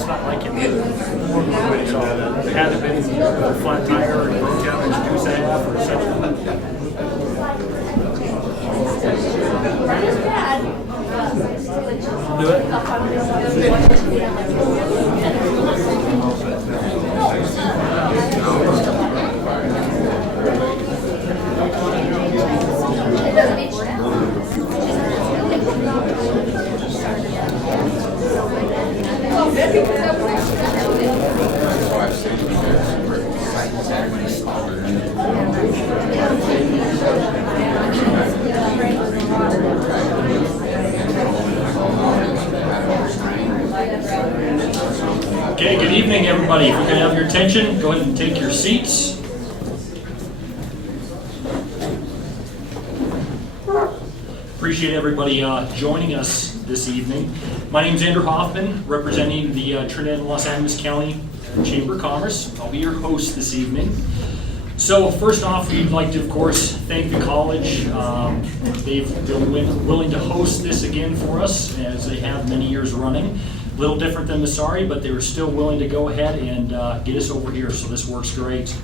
That's not like it. So it hasn't been a flat tire or broke down and juice half or something. Do it. Okay, good evening, everybody. If we can have your attention, go ahead and take your seats. Appreciate everybody joining us this evening. My name is Andrew Hoffman, representing the Trinidad and Los Animas County Chamber of Commerce. I'll be your host this evening. So first off, we'd like to, of course, thank the college. They've been willing to host this again for us, as they have many years running. A little different than Missouri, but they were still willing to go ahead and get us over here, so this works great.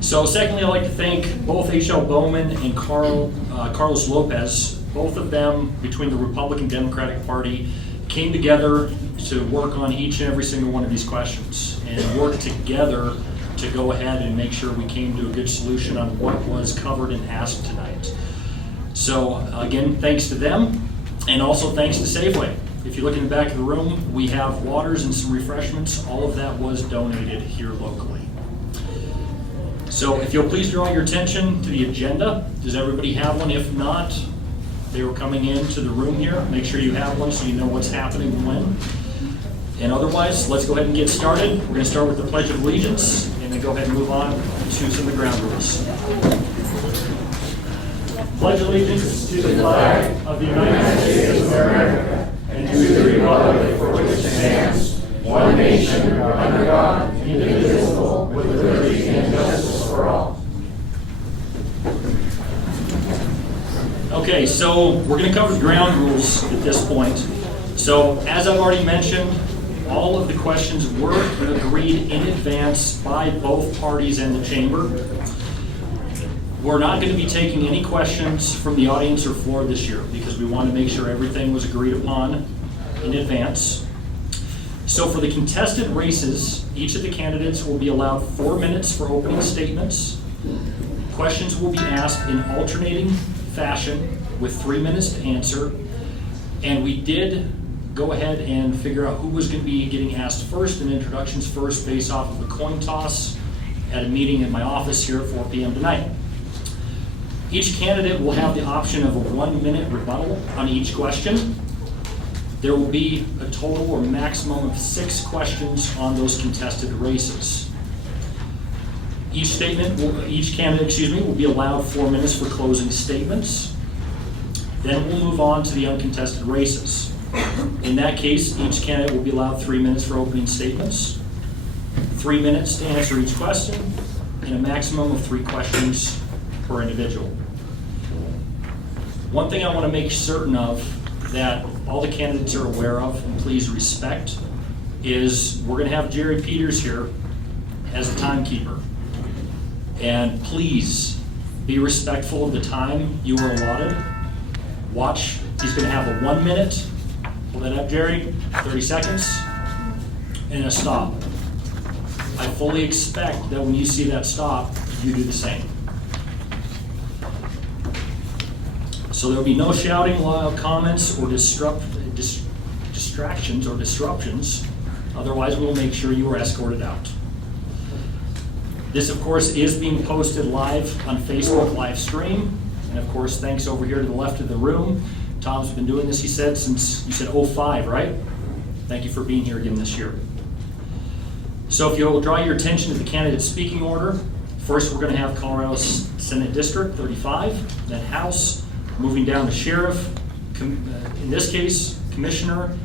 So secondly, I'd like to thank both H.L. Bowman and Carlos Lopez. Both of them, between the Republican Democratic Party, came together to work on each and every single one of these questions and work together to go ahead and make sure we came to a good solution on what was covered and asked tonight. So again, thanks to them, and also thanks to Safeway. If you look in the back of the room, we have waters and some refreshments. All of that was donated here locally. So if you'll please draw your attention to the agenda. Does everybody have one? If not, they were coming into the room here. Make sure you have one so you know what's happening when. And otherwise, let's go ahead and get started. We're going to start with the Pledge of Allegiance, and then go ahead and move on to some of the ground rules. Pledge allegiance to the flag of the United States of America and to the republic for which it stands, one nation, under God, indivisible, with liberty and justice for all. Okay, so we're going to cover ground rules at this point. So as I've already mentioned, all of the questions were agreed in advance by both parties and the chamber. We're not going to be taking any questions from the audience or floor this year because we want to make sure everything was agreed upon in advance. So for the contested races, each of the candidates will be allowed 4 minutes for opening statements. Questions will be asked in alternating fashion with 3 minutes to answer. And we did go ahead and figure out who was going to be getting asked first and introductions first based off of a coin toss at a meeting in my office here at 4 p.m. tonight. Each candidate will have the option of a 1 minute rebuttal on each question. There will be a total or maximum of 6 questions on those contested races. Each candidate will be allowed 4 minutes for closing statements. Then we'll move on to the uncontested races. In that case, each candidate will be allowed 3 minutes for opening statements, 3 minutes to answer each question, and a maximum of 3 questions per individual. One thing I want to make certain of that all the candidates are aware of and please respect is we're going to have Jerry Peters here as a timekeeper. And please be respectful of the time you are allotted. Watch, he's going to have a 1 minute. Pull that up, Jerry. 30 seconds. And a stop. I fully expect that when you see that stop, you do the same. So there'll be no shouting, loud comments, or distractions or disruptions. Otherwise, we'll make sure you are escorted out. This, of course, is being posted live on Facebook live stream. And of course, thanks over here to the left of the room. Tom's been doing this, he said, since you said 05, right? Thank you for being here again this year. So if you'll draw your attention to the candidate speaking order, first we're going to have Colorado Senate District 35, then House, moving down to Sheriff, in this case, Commissioner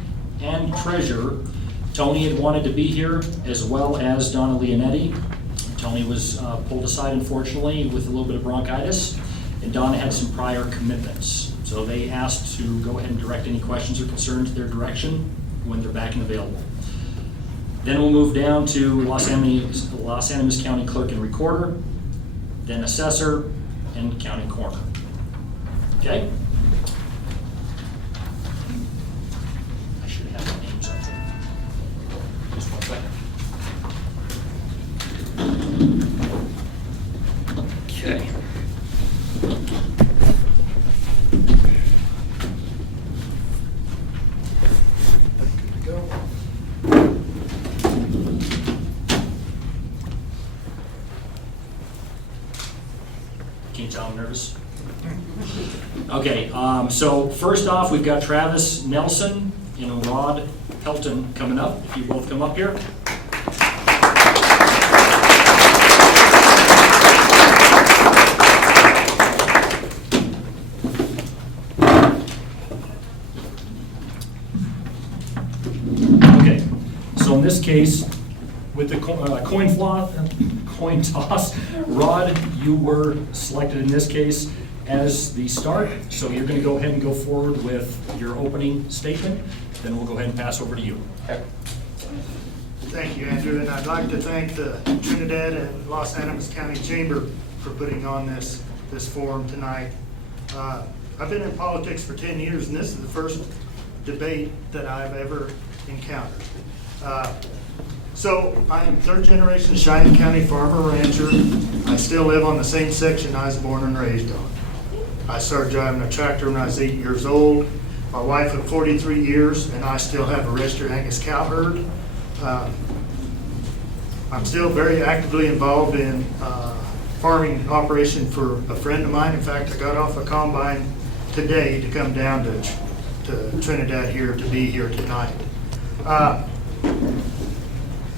and Treasurer. Tony had wanted to be here, as well as Donna Leonetti. Tony was pulled aside, unfortunately, with a little bit of bronchitis, and Donna had some prior commitments. So they asked to go ahead and direct any questions or concerns their direction when they're back and available. Then we'll move down to Los Animas County Clerk and Recorder, then Assessor, and County Coroner. Okay? I should have the names up there. Just 1 second. Okay. Can you tell I'm nervous? Okay, so first off, we've got Travis Nelson and Rod Helton coming up. If you both come up here. Okay, so in this case, with the coin toss, Rod, you were selected in this case as the start, so you're going to go ahead and go forward with your opening statement, then we'll go ahead and pass over to you. Okay. Thank you, Andrew, and I'd like to thank the Trinidad and Los Animas County Chamber for putting on this forum tonight. I've been in politics for 10 years, and this is the first debate that I've ever encountered. So I am third generation Cheyenne County farmer rancher. I still live on the same section I was born and raised on. I started driving a tractor when I was 8 years old. My wife of 43 years, and I still have a registered Angus cow herd. I'm still very actively involved in farming operation for a friend of mine. In fact, I got off a combine today to come down to Trinidad here to be here tonight.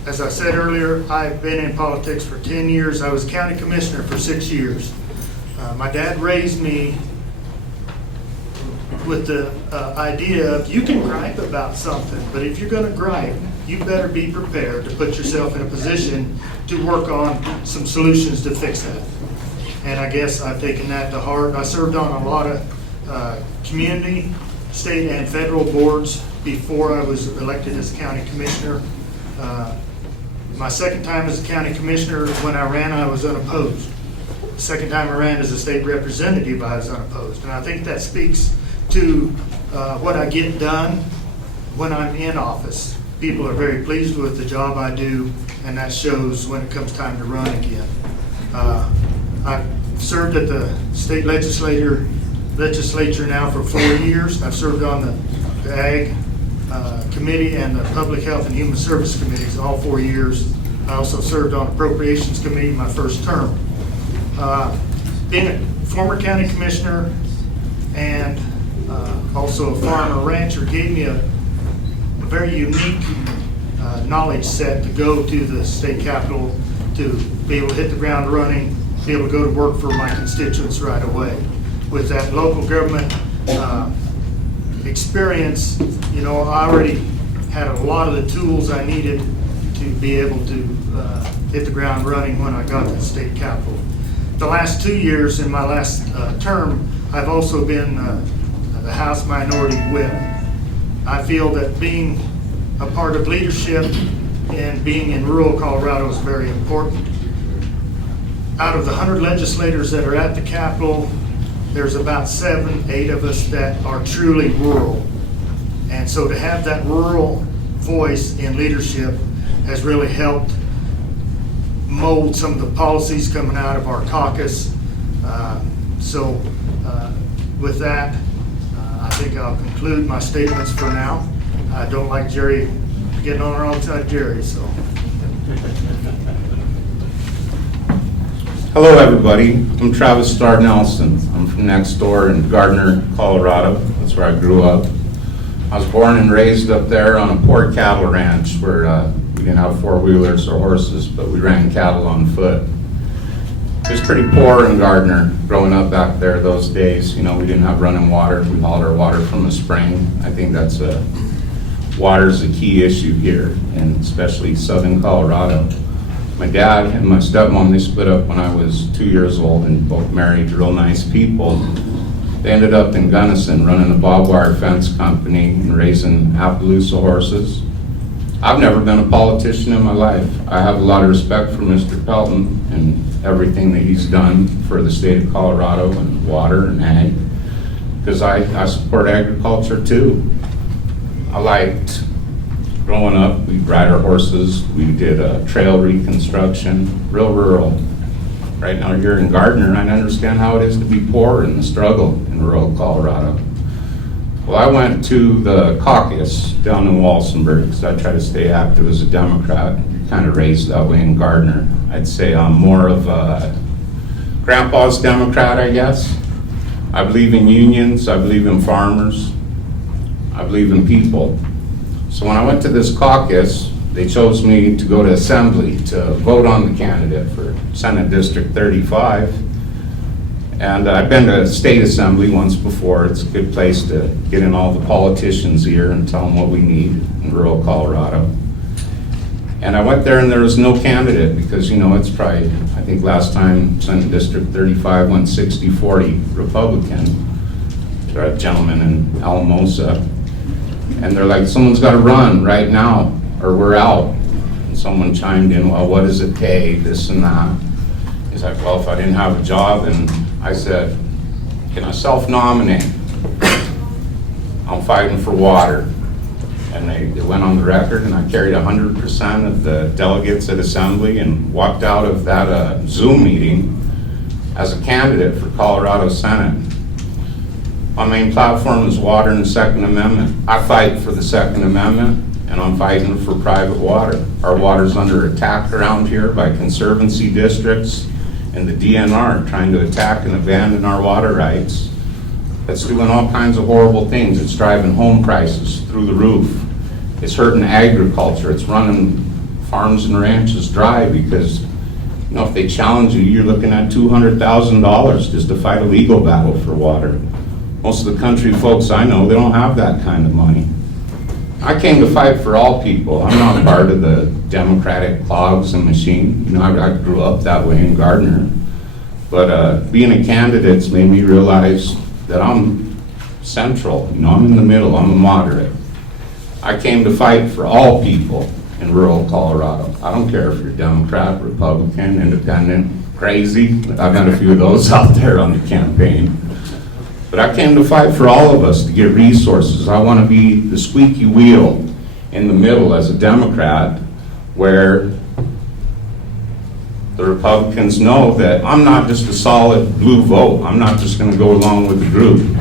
As I said earlier, I've been in politics for 10 years. I was county commissioner for 6 years. My dad raised me with the idea of you can gripe about something, but if you're going to gripe, you better be prepared to put yourself in a position to work on some solutions to fix that. And I guess I've taken that to heart. I served on a lot of community, state, and federal boards before I was elected as county commissioner. My second time as a county commissioner, when I ran, I was unopposed. The second time I ran as a state representative, I was unopposed. And I think that speaks to what I get done when I'm in office. People are very pleased with the job I do, and that shows when it comes time to run again. I've served at the state legislature now for 4 years. I've served on the Ag Committee and the Public Health and Human Service Committees all 4 years. I also served on Appropriations Committee my first term. Being a former county commissioner and also a farmer rancher gave me a very unique knowledge set to go to the state capitol, to be able to hit the ground running, be able to go to work for my constituents right away. With that local government experience, you know, I already had a lot of the tools I needed to be able to hit the ground running when I got to the state capitol. The last 2 years in my last term, I've also been the House Minority Whip. I feel that being a part of leadership and being in rural Colorado is very important. Out of the 100 legislators that are at the Capitol, there's about 7, 8 of us that are truly rural. And so to have that rural voice in leadership has really helped mold some of the policies coming out of our caucus. With that, I think I'll conclude my statements for now. I don't like Jerry getting on the wrong side of Jerry, so. Hello, everybody. I'm Travis Starr Nelson. I'm from next door in Gardner, Colorado. That's where I grew up. I was born and raised up there on a poor cattle ranch where we didn't have four-wheelers or horses, but we ran cattle on foot. It was pretty poor in Gardner growing up back there those days. You know, we didn't have running water. We hauled our water from a spring. I think water's a key issue here, and especially southern Colorado. My dad and my stepmom, they split up when I was 2 years old and both married real nice people. They ended up in Gunnison running a barbed wire fence company and raising Appaloosa horses. I've never been a politician in my life. I have a lot of respect for Mr. Helton and everything that he's done for the state of Colorado and water and ag, because I support agriculture too. I liked growing up, we'd ride our horses, we did trail reconstruction, real rural. Right now here in Gardner, I understand how it is to be poor and the struggle in rural Colorado. Well, I went to the caucus down in Walsenburg because I try to stay active as a Democrat, kind of raised that way in Gardner. I'd say I'm more of a grandpa's Democrat, I guess. I believe in unions, I believe in farmers, I believe in people. So when I went to this caucus, they chose me to go to assembly to vote on the candidate for Senate District 35. And I've been to state assembly once before. It's a good place to get in all the politicians' ear and tell them what we need in rural Colorado. And I went there and there was no candidate because, you know, it's probably, I think last time Senate District 35 went 60-40 Republican to a gentleman in Alamosa. And they're like, someone's got to run right now or we're out. And someone chimed in, well, what does it take, this and that. He's like, well, if I didn't have a job, and I said, can I self-nominate? I'm fighting for water. And they went on the record, and I carried 100% of the delegates at assembly and walked out of that Zoom meeting as a candidate for Colorado Senate. My main platform is water and the Second Amendment. I fight for the Second Amendment, and I'm fighting for private water. Our water's under attack around here by conservancy districts and the DNR trying to attack and abandon our water rights. That's doing all kinds of horrible things. It's driving home prices through the roof. It's hurting agriculture. It's running farms and ranches dry because, you know, if they challenge you, you're looking at $200,000 just to fight a legal battle for water. Most of the country folks I know, they don't have that kind of money. I came to fight for all people. I'm not part of the Democratic clogs and machine. You know, I grew up that way in Gardner. But being a candidate's made me realize that I'm central. You know, I'm in the middle. I'm a moderate. I came to fight for all people in rural Colorado. I don't care if you're Democrat, Republican, Independent, crazy. I've had a few of those out there on the campaign. But I came to fight for all of us to get resources. I want to be the squeaky wheel in the middle as a Democrat where the Republicans know that I'm not just a solid blue vote. I'm not just going to go along with the group.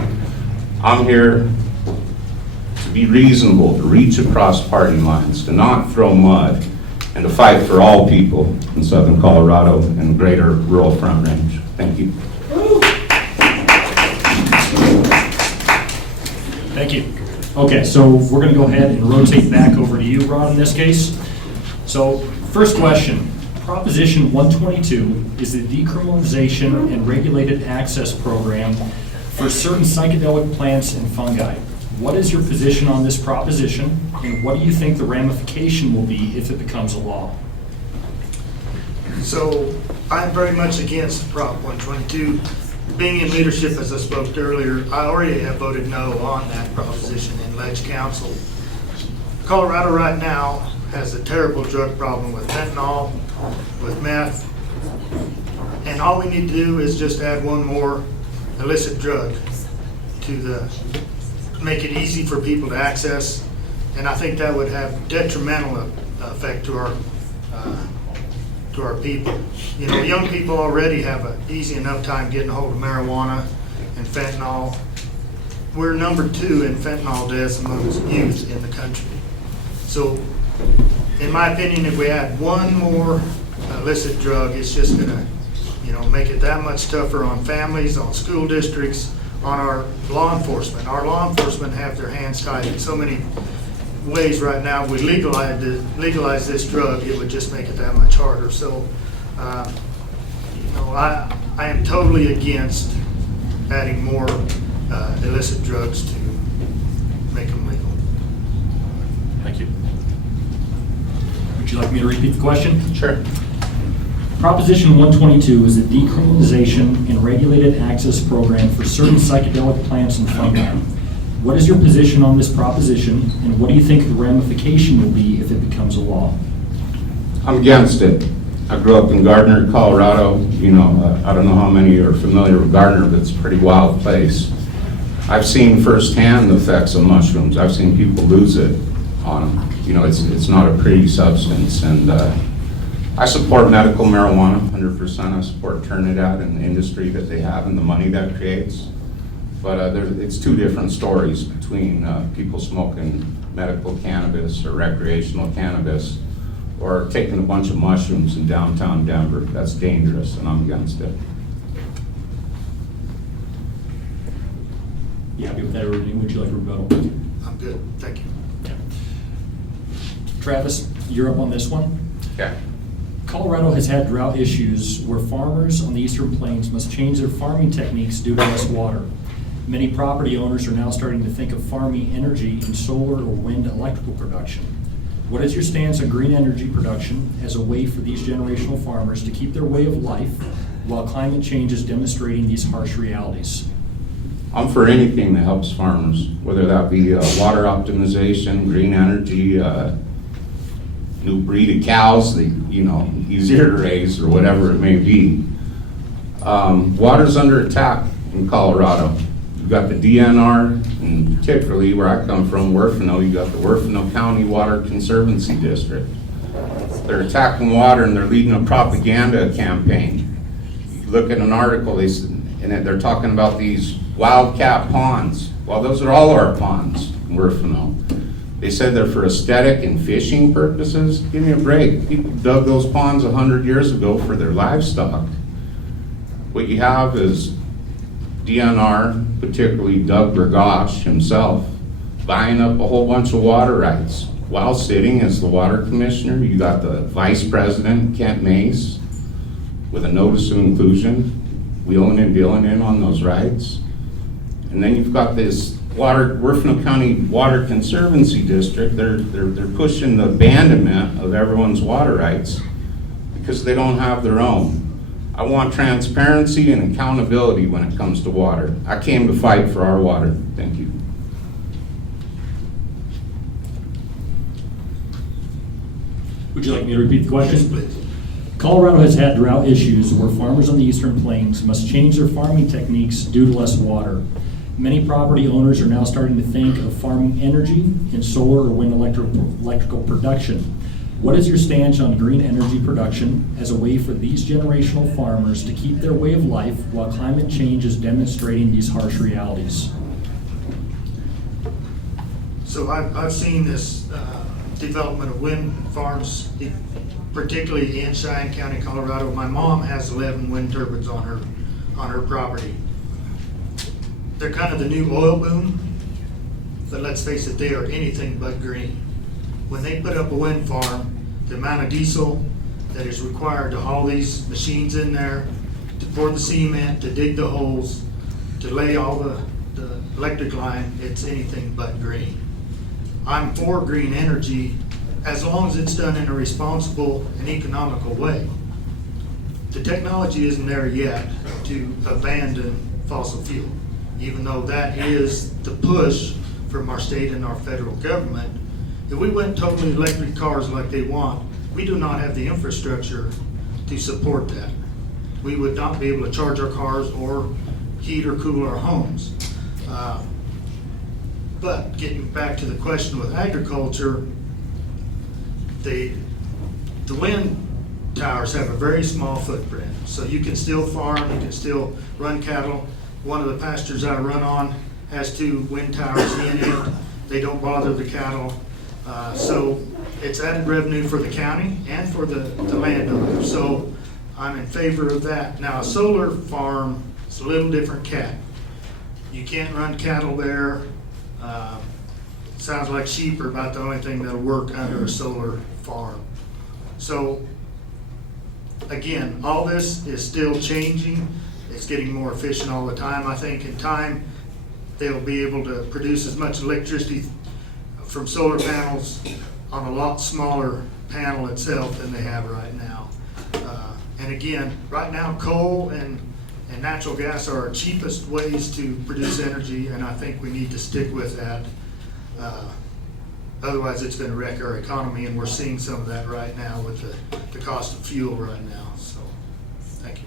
I'm here to be reasonable, to reach across party lines, to not throw mud, and to fight for all people in southern Colorado and the greater rural Front Range. Thank you. Thank you. Okay, so we're going to go ahead and rotate back over to you, Rod, in this case. So, first question. Proposition 122 is the decriminalization and regulated access program for certain psychedelic plants and fungi. What is your position on this proposition, and what do you think the ramification will be if it becomes a law? So I'm very much against Prop 122. Being in leadership, as I spoke earlier, I already have voted no on that proposition in Ledge Council. Colorado right now has a terrible drug problem with fentanyl, with meth, and all we need to do is just add one more illicit drug to make it easy for people to access, and I think that would have detrimental effect to our people. You know, young people already have an easy enough time getting a hold of marijuana and fentanyl. We're number 2 in fentanyl deaths amongst youth in the country. So, in my opinion, if we add one more illicit drug, it's just going to, you know, make it that much tougher on families, on school districts, on our law enforcement. Our law enforcement have their hands tied in so many ways right now. If we legalize this drug, it would just make it that much harder. So, you know, I am totally against adding more illicit drugs to make them legal. Thank you. Would you like me to repeat the question? Sure. Proposition 122 is a decriminalization and regulated access program for certain psychedelic plants and fungi. What is your position on this proposition, and what do you think the ramification will be if it becomes a law? I'm against it. I grew up in Gardner, Colorado. You know, I don't know how many are familiar with Gardner, but it's a pretty wild place. I've seen firsthand the effects of mushrooms. I've seen people lose it on them. You know, it's not a pretty substance, and I support medical marijuana 100%. I support Trinidad and the industry that they have and the money that creates. But it's two different stories between people smoking medical cannabis or recreational cannabis or taking a bunch of mushrooms in downtown Denver. That's dangerous, and I'm against it. You happy with that, or would you like a rebuttal? I'm good, thank you. Travis, you're up on this one. Yeah. Colorado has had drought issues where farmers on the eastern plains must change their farming techniques due to less water. Many property owners are now starting to think of farming energy in solar or wind electrical production. What is your stance on green energy production as a way for these generational farmers to keep their way of life while climate change is demonstrating these harsh realities? I'm for anything that helps farmers, whether that be water optimization, green energy, new breed of cows, easier to raise, or whatever it may be. Water's under attack in Colorado. You've got the DNR, and particularly where I come from, Werfeno, you got the Werfeno County Water Conservancy District. They're attacking water and they're leading a propaganda campaign. You look at an article, they're talking about these wildcat ponds. Well, those are all our ponds in Werfeno. They said they're for aesthetic and fishing purposes. Give me a break. People dug those ponds 100 years ago for their livestock. What you have is DNR, particularly Doug Bergosh himself, buying up a whole bunch of water rights. While sitting as the water commissioner, you got the vice president, Kent Mace, with a notice of inclusion, wheeling and dealing in on those rights. And then you've got this Werfeno County Water Conservancy District. They're pushing the abandonment of everyone's water rights because they don't have their own. I want transparency and accountability when it comes to water. I came to fight for our water. Thank you. Would you like me to repeat the question? Yes, please. Colorado has had drought issues where farmers on the eastern plains must change their farming techniques due to less water. Many property owners are now starting to think of farming energy in solar or wind electrical production. What is your stance on green energy production as a way for these generational farmers to keep their way of life while climate change is demonstrating these harsh realities? So I've seen this development of wind farms, particularly in Cheyenne County, Colorado. My mom has 11 wind turbines on her property. They're kind of the new oil boom, but let's face it, they are anything but green. When they put up a wind farm, the amount of diesel that is required to haul these machines in there, to pour the cement, to dig the holes, to lay all the electric line, it's anything but green. I'm for green energy as long as it's done in a responsible and economical way. The technology isn't there yet to abandon fossil fuel, even though that is the push from our state and our federal government. If we went totally electric cars like they want, we do not have the infrastructure to support that. We would not be able to charge our cars or heat or cool our homes. But getting back to the question with agriculture, the wind towers have a very small footprint. So you can still farm, you can still run cattle. One of the pastures I run on has 2 wind towers in it. They don't bother the cattle. So it's added revenue for the county and for the landowner. So I'm in favor of that. Now a solar farm is a little different cat. You can't run cattle there. Sounds like sheep are about the only thing that'll work under a solar farm. So again, all this is still changing. It's getting more efficient all the time. I think in time they'll be able to produce as much electricity from solar panels on a lot smaller panel itself than they have right now. And again, right now coal and And natural gas are our cheapest ways to produce energy, and I think we need to stick with that. Otherwise, it's going to wreck our economy, and we're seeing some of that right now with the cost of fuel right now. So, thank you.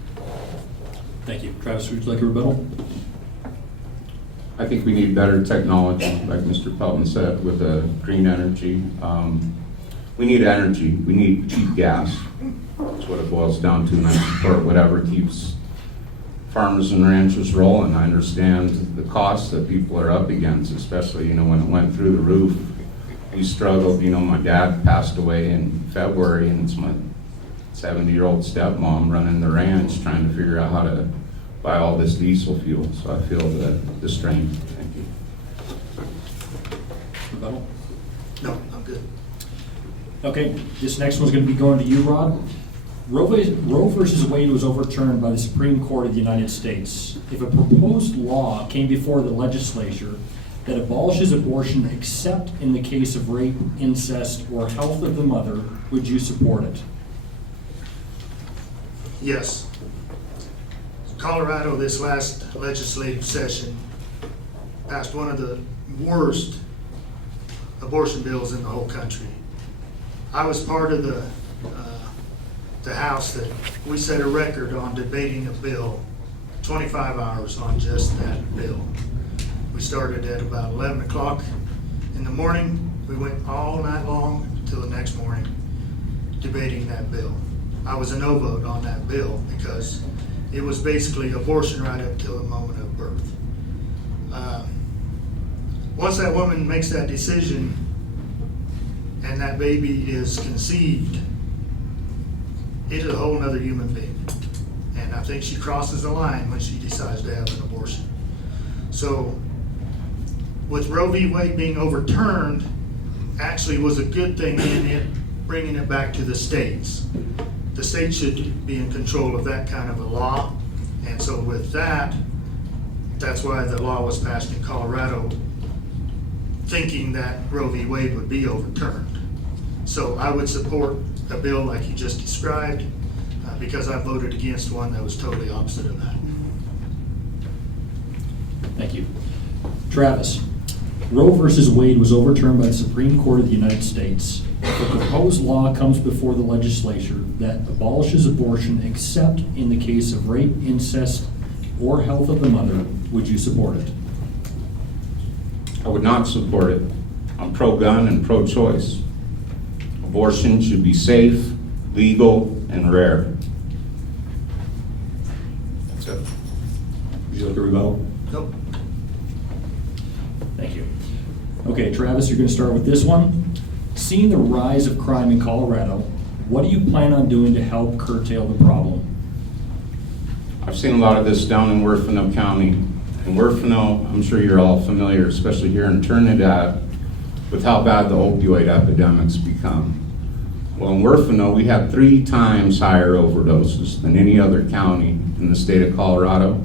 Thank you. Travis, would you like a rebuttal? I think we need better technology, like Mr. Pelton said, with the green energy. We need energy. We need cheap gas. That's what it boils down to, and I support whatever keeps farmers and ranchers rolling. I understand the costs that people are up against, especially, when it went through the roof. We struggled. My dad passed away in February, and it's my 70-year-old stepmom running the ranch trying to figure out how to buy all this diesel fuel. So I feel the strain. Thank you. Rebuttal? No, I'm good. Okay, this next one's going to be going to you, Rod. Roe versus Wade was overturned by the Supreme Court of the United States. If a proposed law came before the legislature that abolishes abortion except in the case of rape, incest, or health of the mother, would you support it? Yes. Colorado, this last legislative session, passed one of the worst abortion bills in the whole country. I was part of the House that we set a record on debating a bill, 25 hours on just that bill. We started at about 11 o'clock in the morning. We went all night long until the next morning debating that bill. I was a no vote on that bill because it was basically abortion right up till the moment of birth. Once that woman makes that decision and that baby is conceived, it is a whole other human being. And I think she crosses the line when she decides to have an abortion. So with Roe v. Wade being overturned, actually was a good thing in it, bringing it back to the states. The state should be in control of that kind of a law. And so with that, that's why the law was passed in Colorado, thinking that Roe v. Wade would be overturned. So I would support a bill like you just described because I voted against one that was totally opposite of that. Thank you. Travis, Roe versus Wade was overturned by the Supreme Court of the United States. If a proposed law comes before the legislature that abolishes abortion except in the case of rape, incest, or health of the mother, would you support it? I would not support it. I'm pro-gun and pro-choice. Abortion should be safe, legal, and rare. That's it. Would you like a rebuttal? Nope. Thank you. Okay, Travis, you're going to start with this one. Seeing the rise of crime in Colorado, what do you plan on doing to help curtail the problem? I've seen a lot of this down in Werfeno County. In Werfeno, I'm sure you're all familiar, especially here in Trinidad, with how bad the opioid epidemic's become. Well, in Werfeno, we had 3 times higher overdoses than any other county in the state of Colorado.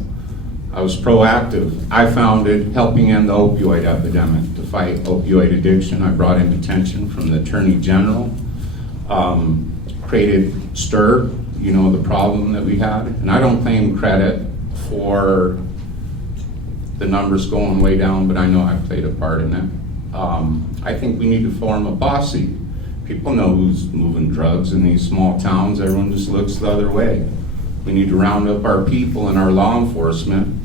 I was proactive. I founded Helping End the Opioid Epidemic to fight opioid addiction. I brought in attention from the Attorney General, created STIR, the problem that we had. And I don't claim credit for the numbers going way down, but I know I played a part in it. I think we need to form a posse. People know who's moving drugs in these small towns. Everyone just looks the other way. We need to round up our people and our law enforcement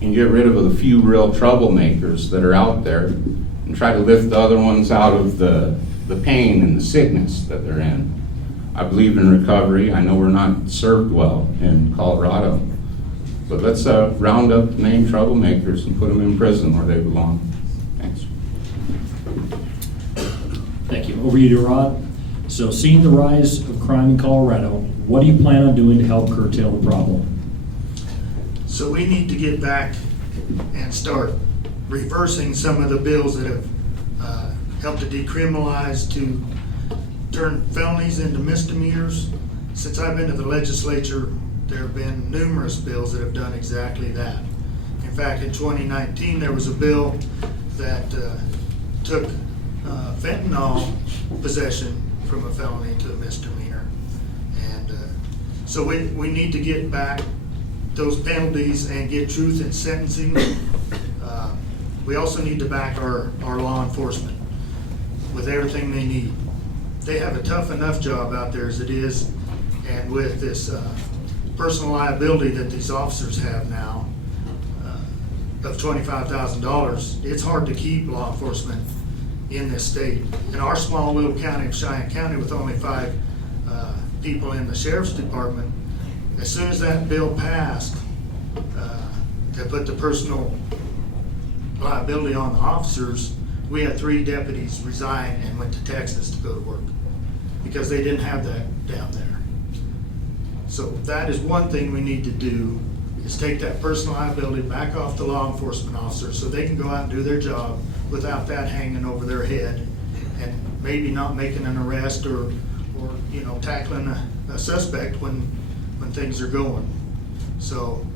and get rid of the few real troublemakers that are out there and try to lift the other ones out of the pain and the sickness that they're in. I believe in recovery. I know we're not served well in Colorado, but let's round up the main troublemakers and put them in prison where they belong. Thanks. Thank you. Over to you, Rod. So, seeing the rise of crime in Colorado, what do you plan on doing to help curtail the problem? So we need to get back and start reversing some of the bills that have helped to decriminalize, to turn felonies into misdemeanors. Since I've been to the legislature, there have been numerous bills that have done exactly that. In fact, in 2019, there was a bill that took fentanyl possession from a felony to a misdemeanor. And so we need to get back those penalties and get truth in sentencing. We also need to back our law enforcement with everything they need. They have a tough enough job out there as it is, and with this personal liability that these officers have now of $25,000, it's hard to keep law enforcement in this state. In our small little county of Cheyenne County with only 5 people in the sheriff's department, as soon as that bill passed that put the personal liability on the officers, we had 3 deputies resign and went to Texas to go to work because they didn't have that down there. So that is one thing we need to do, is take that personal liability back off the law enforcement officers so they can go out and do their job without that hanging over their head and maybe not making an arrest or tackling a suspect when things are going. So,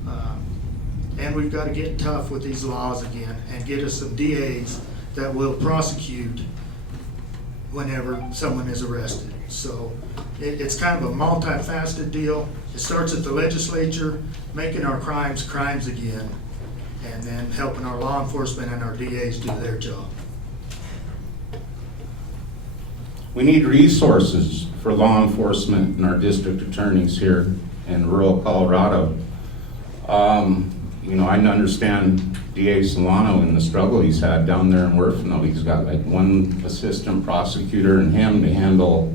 and we've got to get tough with these laws again and get us some DAs that will prosecute whenever someone is arrested. So it's kind of a multifaceted deal. It starts at the legislature, making our crimes crimes again, and then helping our law enforcement and our DAs do their job. We need resources for law enforcement and our district attorneys here in rural Colorado. I understand DA Solano and the struggle he's had down there in Werfenau. He's got like 1 assistant prosecutor and him to handle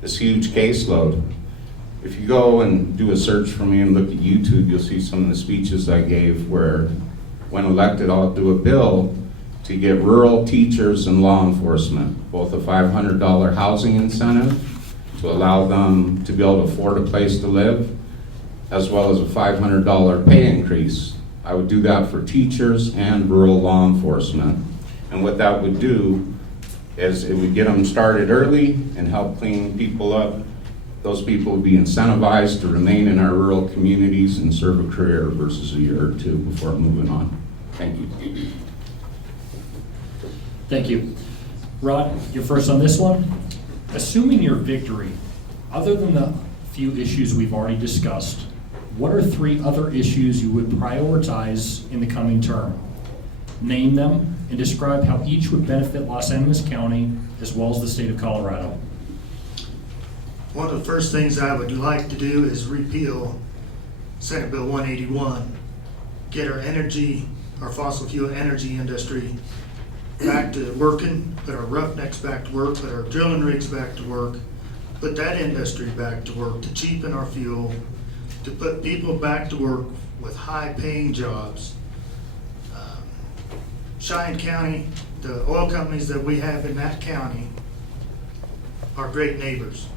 this huge caseload. If you go and do a search for me and look at YouTube, you'll see some of the speeches I gave where, when elected, I'll do a bill to give rural teachers and law enforcement both a $500 housing incentive to allow them to be able to afford a place to live, as well as a $500 pay increase. I would do that for teachers and rural law enforcement. And what that would do is it would get them started early and help clean people up. Those people would be incentivized to remain in our rural communities and serve a career versus a year or 2 before moving on. Thank you. Thank you. Rod, you're first on this one. Assuming your victory, other than the few issues we've already discussed, what are 3 other issues you would prioritize in the coming term? Name them and describe how each would benefit Los Animas County as well as the state of Colorado. One of the first things I would like to do is repeal Senate Bill 181, get our fossil fuel energy industry back to working, put our roughnecks back to work, put our drilling rigs back to work, put that industry back to work to cheapen our fuel, to put people back to work with high-paying jobs. Cheyenne County, the oil companies that we have in that county are great neighbors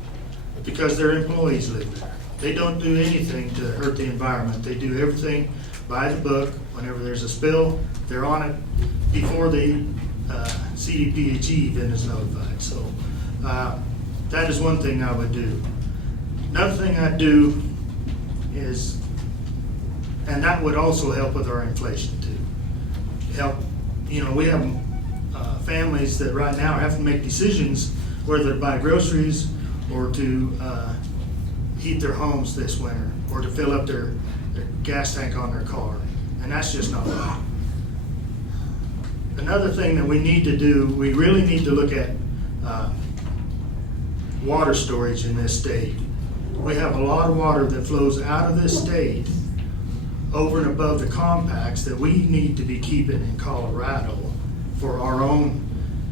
because their employees live there. They don't do anything to hurt the environment. They do everything by the book. Whenever there's a spill, they're on it before the CDPHE even is notified. So that is one thing I would do. Another thing I'd do is, and that would also help with our inflation too. Help, we have families that right now have to make decisions whether to buy groceries or to heat their homes this winter or to fill up their gas tank on their car. And that's just not right. Another thing that we need to do, we really need to look at water storage in this state. We have a lot of water that flows out of this state over and above the compacts that we need to be keeping in Colorado for our own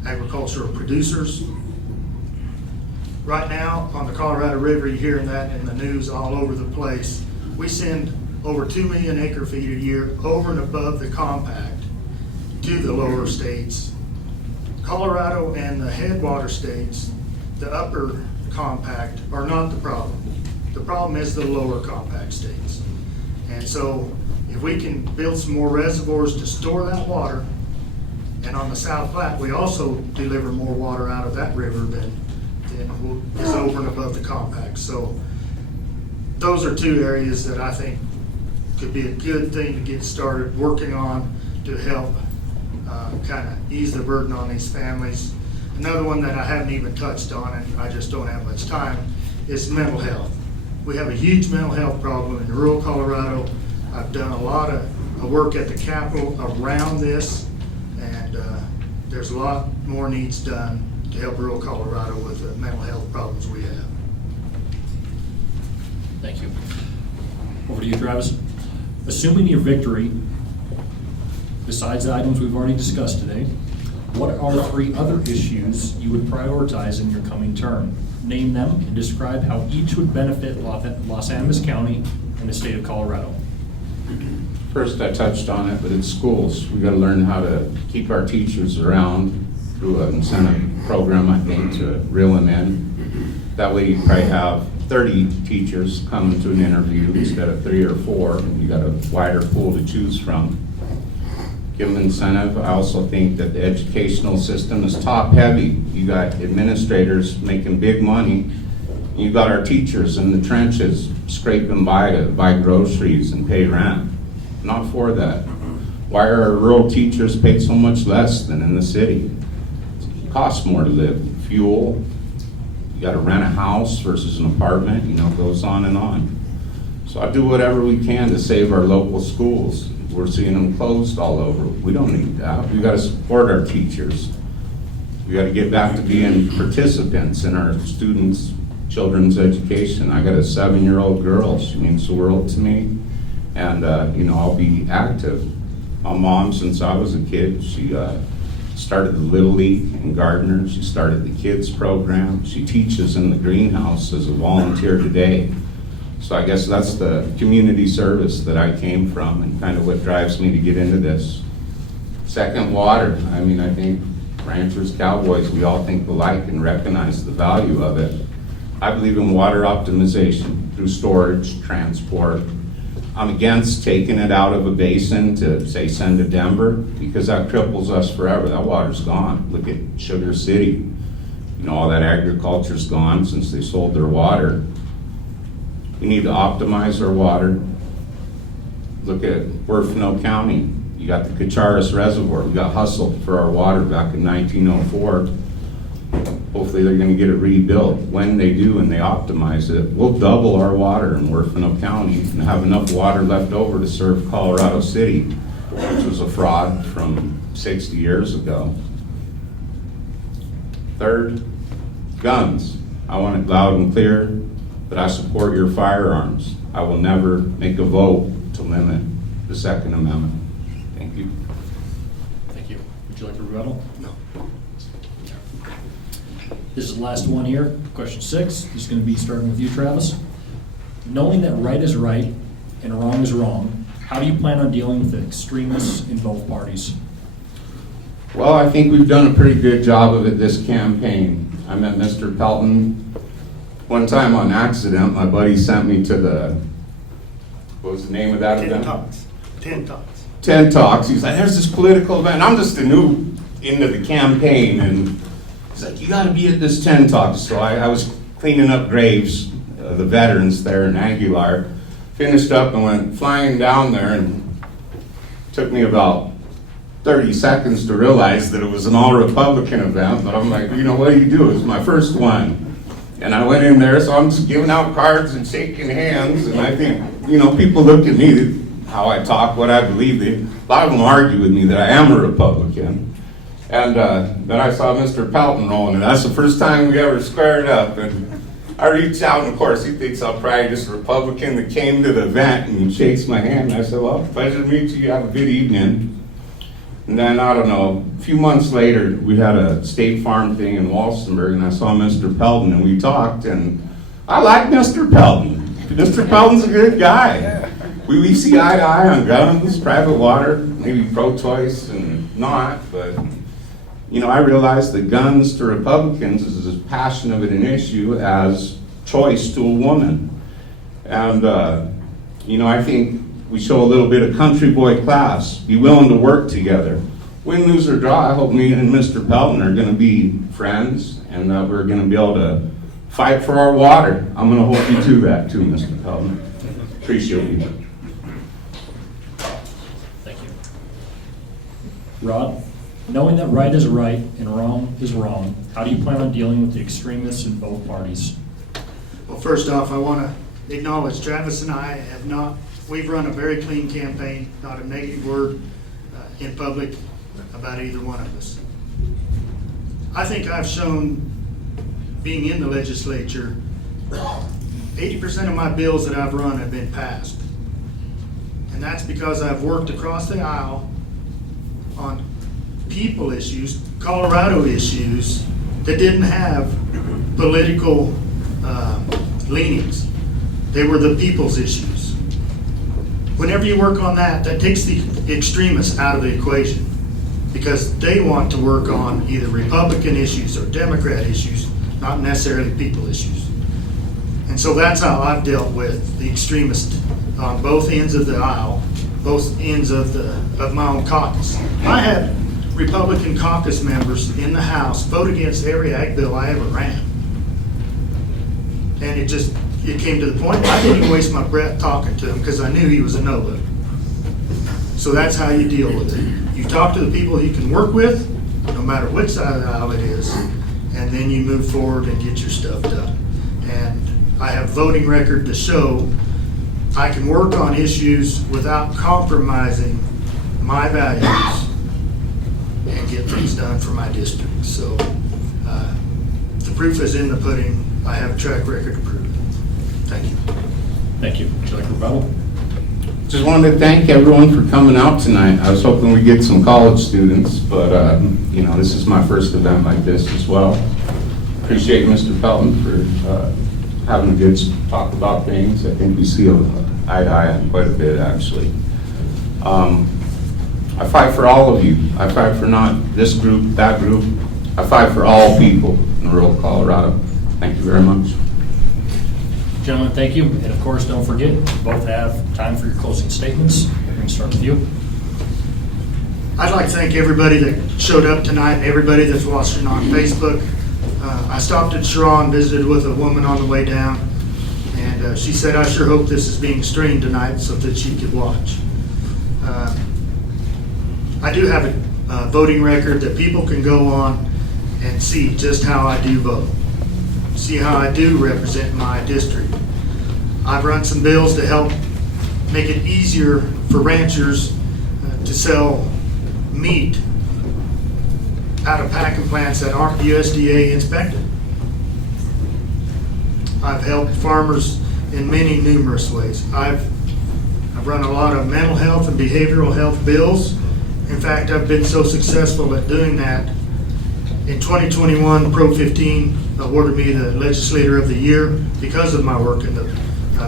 agricultural producers. Right now on the Colorado River, you're hearing that in the news all over the place. We send over 2 million acre feet a year over and above the compact to the lower states. Colorado and the headwater states, the upper compact, are not the problem. The problem is the lower compact states. And so if we can build some more reservoirs to store that water, and on the South Platte, we also deliver more water out of that river than is over and above the compact. So those are 2 areas that I think could be a good thing to get started working on to help kind of ease the burden on these families. Another one that I haven't even touched on, and I just don't have much time, is mental health. We have a huge mental health problem in rural Colorado. I've done a lot of work at the Capitol around this, and there's a lot more needs done to help rural Colorado with the mental health problems we have. Thank you. Over to you, Travis. Assuming your victory, besides the items we've already discussed today, what are 3 other issues you would prioritize in your coming term? Name them and describe how each would benefit Los Animas County and the state of Colorado. First, I touched on it, but it's schools. We got to learn how to keep our teachers around through an incentive program, I think, to reel them in. That way you probably have 30 teachers coming to an interview instead of 3 or 4. You got a wider pool to choose from. Give them incentive. I also think that the educational system is top heavy. You got administrators making big money. You got our teachers in the trenches scraping by to buy groceries and pay rent. Not for that. Why are our rural teachers paid so much less than in the city? It costs more to live. Fuel, you gotta rent a house versus an apartment, it goes on and on. So I do whatever we can to save our local schools. We're seeing them closed all over. We don't need that. We gotta support our teachers. We gotta get back to being participants in our students' children's education. I got a 7-year-old girl. She means the world to me. And, I'll be active. My mom, since I was a kid, she started the Little League in Gardner. She started the kids program. She teaches in the greenhouse as a volunteer today. So I guess that's the community service that I came from and kind of what drives me to get into this. Second, water. I think ranchers, cowboys, we all think alike and recognize the value of it. I believe in water optimization through storage, transport. I'm against taking it out of a basin to, say, send to Denver, because that cripples us forever. That water's gone. Look at Sugar City. All that agriculture's gone since they sold their water. We need to optimize our water. Look at Werfeno County. You got the Cacharis Reservoir. We got hustled for our water back in 1904. Hopefully they're going to get it rebuilt. When they do and they optimize it, we'll double our water in Werfeno County and have enough water left over to serve Colorado City, which was a fraud from 60 years ago. Third, guns. I want it loud and clear that I support your firearms. I will never make a vote to limit the Second Amendment. Thank you. Thank you. Would you like a rebuttal? No. This is the last one here, question 6. This is going to be starting with you, Travis. Knowing that right is right and wrong is wrong, how do you plan on dealing with the extremists in both parties? Well, I think we've done a pretty good job of it this campaign. I met Mr. Helton one time on accident. My buddy sent me to what was the name of that event? 10 Talks. 10 Talks. He's like, there's this political event. I'm just new into the campaign, and he's like, you gotta be at this 10 Talks. So I was cleaning up graves, the veterans there in Aguilar, finished up and went flying down there, and it took me about 30 seconds to realize that it was an all-Republican event, but I'm like, what do you do? It was my first one. And I went in there, so I'm just giving out cards and shaking hands, and I think, people look at me, how I talk, what I believe. A lot of them argue with me that I am a Republican. And then I saw Mr. Pelton rolling, and that's the first time we ever squared up. And I reached out, and of course, he thinks I'm probably just a Republican that came to the event, and he shakes my hand. And I said, well, pleasure to meet you. Have a good evening. And then, I don't know, a few months later, we had a State Farm thing in Walsenburg, and I saw Mr. Pelton, and we talked, and I like Mr. Pelton. Mr. Pelton's a good guy. We see eye to eye on guns, private water, maybe pro-choice and not, but, I realized that guns to Republicans is as passionate of an issue as choice to a woman. And, I think we show a little bit of country boy class, be willing to work together. Win, lose, or draw, I hope me and Mr. Pelton are gonna be friends, and that we're gonna be able to fight for our water. I'm gonna hold you to that too, Mr. Pelton. Appreciate you. Thank you. Rod, knowing that right is right and wrong is wrong, how do you plan on dealing with the extremists in both parties? Well, first off, I want to acknowledge Travis and I have not We've run a very clean campaign, not a negative word in public about either one of us. I think I've shown, being in the legislature, 80% of my bills that I've run have been passed. And that's because I've worked across the aisle on people issues, Colorado issues, that didn't have political leanings. They were the people's issues. Whenever you work on that, that takes the extremists out of the equation, because they want to work on either Republican issues or Democrat issues, not necessarily people issues. And so that's how I've dealt with the extremists on both ends of the aisle, both ends of my own caucus. I had Republican caucus members in the House vote against every ag bill I ever ran. And it came to the point I didn't even waste my breath talking to him because I knew he was a no-vote. So that's how you deal with it. You talk to the people you can work with, no matter which side of the aisle it is, and then you move forward and get your stuff done. And I have voting record to show I can work on issues without compromising my values and get things done for my district. So the proof is in the pudding. I have a track record to prove it. Thank you. Thank you. Would you like a rebuttal? Just wanted to thank everyone for coming out tonight. I was hoping we'd get some college students, but you know, this is my first event like this as well. Appreciate Mr. Helton for having a good talk about things. I think we see eye to eye on quite a bit, actually. I fight for all of you. I fight for not this group, that group. I fight for all people in rural Colorado. Thank you very much. Gentlemen, thank you. And of course, don't forget, you both have time for your closing statements. We're going to start with you. I'd like to thank everybody that showed up tonight, everybody that's watching on Facebook. I stopped at Sharon, visited with a woman on the way down, and she said, I sure hope this is being streamed tonight so that she could watch. I do have a voting record that people can go on and see just how I do vote, see how I do represent my district. I've run some bills to help make it easier for ranchers to sell meat out of packing plants that aren't USDA inspected. I've helped farmers in many numerous ways. I've run a lot of mental health and behavioral health bills. In fact, I've been so successful at doing that. In 2021, Pro 15 awarded me the Legislator of the Year because of my work in the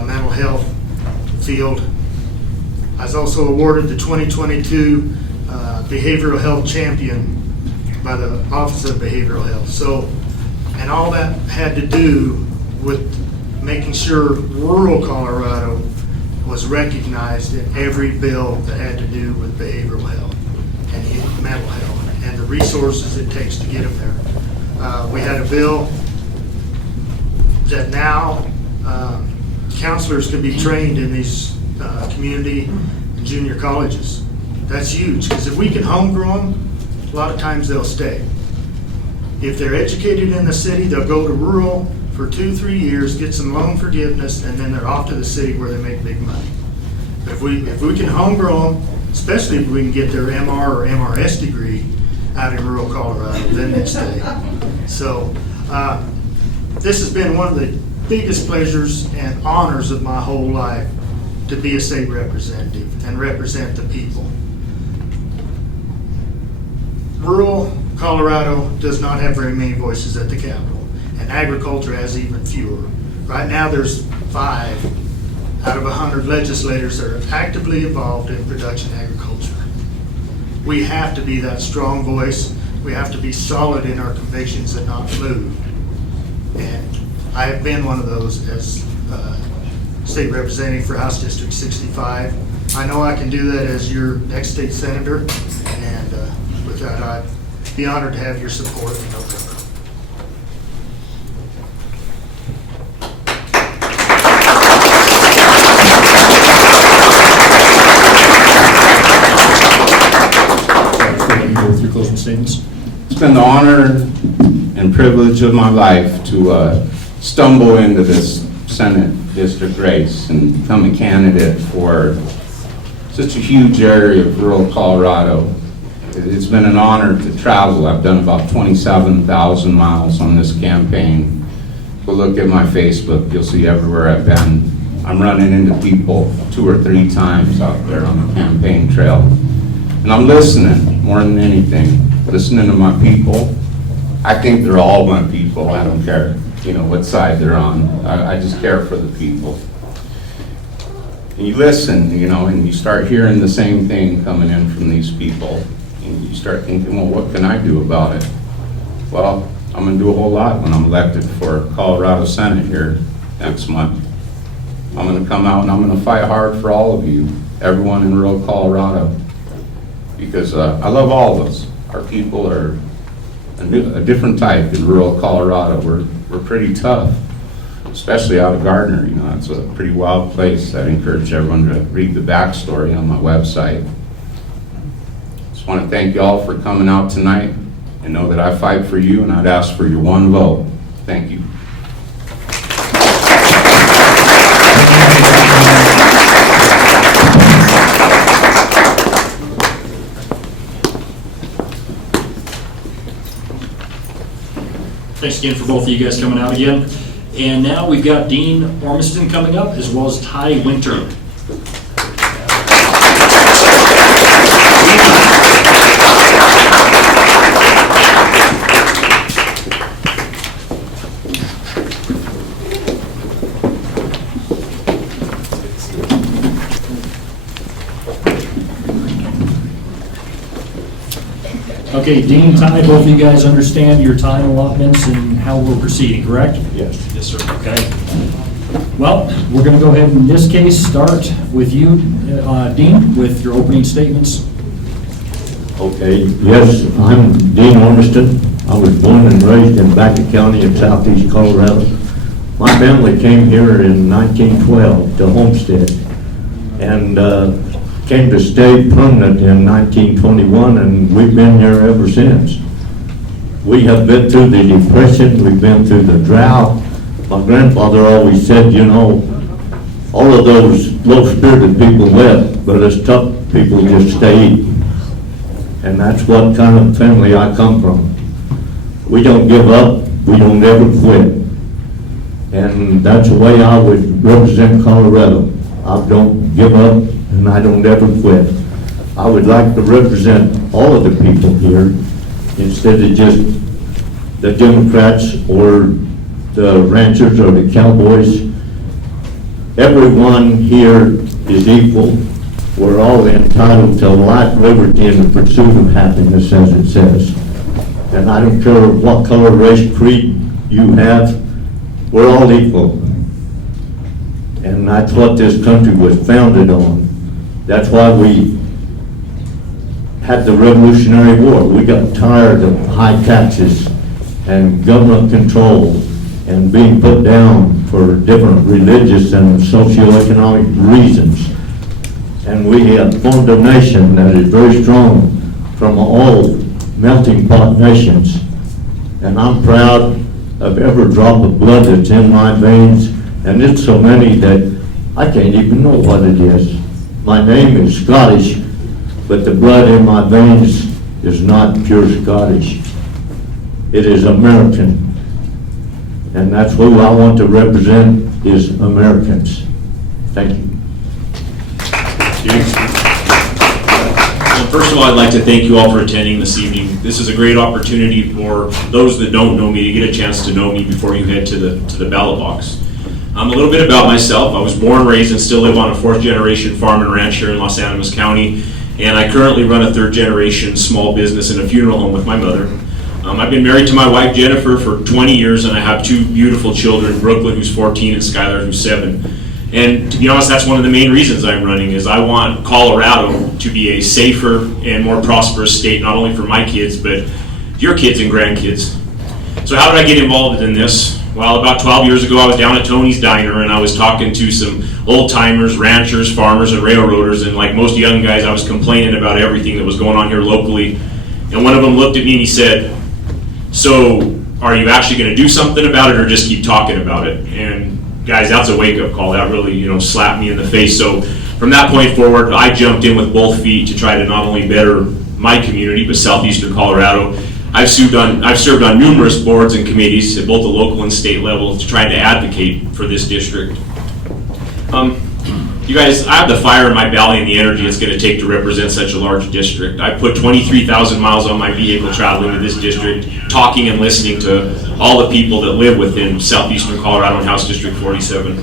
mental health field. I was also awarded the 2022 Behavioral Health Champion by the Office of Behavioral Health. So, and all that had to do with making sure rural Colorado was recognized in every bill that had to do with behavioral health and mental health and the resources it takes to get them there. We had a bill that now counselors can be trained in these community and junior colleges. That's huge, because if we can home grow them, a lot of times they'll stay. If they're educated in the city, they'll go to rural for 2-3 years, get some loan forgiveness, and then they're off to the city where they make big money. But if we can home grow them, especially if we can get their MR or MRS degree out in rural Colorado, then they stay. So this has been one of the biggest pleasures and honors of my whole life, to be a state representative and represent the people. Rural Colorado does not have very many voices at the Capitol, and agriculture has even fewer. Right now there's 5 out of 100 legislators that are actively involved in production agriculture. We have to be that strong voice. We have to be solid in our convictions and not move. And I have been one of those as state representative for House District 65. I know I can do that as your next state senator, and with that, I'd be honored to have your support in November. Go through closing statements. It's been the honor and privilege of my life to stumble into this Senate district race and become a candidate for such a huge area of rural Colorado. It's been an honor to travel. I've done about 27,000 miles on this campaign. Go look at my Facebook, you'll see everywhere I've been. I'm running into people 2 or 3 times out there on the campaign trail. And I'm listening more than anything, listening to my people. I think they're all my people. I don't care, what side they're on. I just care for the people. And you listen, and you start hearing the same thing coming in from these people. And you start thinking, well, what can I do about it? Well, I'm gonna do a whole lot when I'm elected for Colorado Senate here next month. I'm gonna come out and I'm gonna fight hard for all of you, everyone in rural Colorado. Because I love all of us. Our people are a different type in rural Colorado. We're pretty tough, especially out of Gardner. It's a pretty wild place. I'd encourage everyone to read the backstory on my website. Just want to thank you all for coming out tonight and know that I fight for you, and I'd ask for your one vote. Thank you. Thanks again for both of you guys coming out again. And now we've got Dean Ormiston coming up, as well as Ty Winter. Okay, Dean, Ty, both of you guys understand your time allotments and how we're proceeding, correct? Yes. Yes, sir. Okay. Well, we're going to go ahead and in this case start with you, Dean, with your opening statements. Okay, yes, I'm Dean Ormiston. I was born and raised in Baca County in southeast Colorado. My family came here in 1912 to Homestead and came to stay permanent in 1921, and we've been here ever since. We have been through the Depression, we've been through the drought. My grandfather always said, all of those low-spirited people left, but us tough people just stayed. And that's what kind of family I come from. We don't give up, we don't ever quit. And that's the way I would represent Colorado. I don't give up and I don't ever quit. I would like to represent all of the people here instead of just the Democrats or the ranchers or the cowboys. Everyone here is equal. We're all entitled to life, liberty, and the pursuit of happiness, as it says. And I don't care what color, race, creed you have, we're all equal. And that's what this country was founded on. That's why we had the Revolutionary War. We got tired of high taxes and government control and being put down for different religious and socioeconomic reasons. And we have formed a nation that is very strong from all melting pot nations. And I'm proud of every drop of blood that's in my veins, and it's so many that I can't even know what it is. My name is Scottish, but the blood in my veins is not pure Scottish. It is American. And that's who I want to represent, is Americans. Thank you. Well, first of all, I'd like to thank you all for attending this evening. This is a great opportunity for those that don't know me to get a chance to know me before you head to the ballot box. A little bit about myself. I was born, raised, and still live on a 4th-generation farm and ranch here in Los Animas County, and I currently run a 3rd-generation small business and a funeral home with my mother. I've been married to my wife Jennifer for 20 years, and I have 2 beautiful children, Brooklyn, who's 14, and Skylar, who's 7. And to be honest, that's one of the main reasons I'm running, is I want Colorado to be a safer and more prosperous state, not only for my kids, but your kids and grandkids. So how did I get involved in this? Well, about 12 years ago, I was down at Tony's Diner, and I was talking to some old-timers, ranchers, farmers, and railroaders, and like most young guys, I was complaining about everything that was going on here locally. And one of them looked at me and he said, "So, are you actually going to do something about it, or just keep talking about it?" And guys, that's a wake-up call. That really, slapped me in the face. So from that point forward, I jumped in with both feet to try to not only better my community, but southeastern Colorado. I've served on numerous boards and committees at both the local and state level to try to advocate for this district. You guys, I have the fire in my belly and the energy it's going to take to represent such a large district. I put 23,000 miles on my vehicle traveling to this district, talking and listening to all the people that live within southeastern Colorado and House District 47.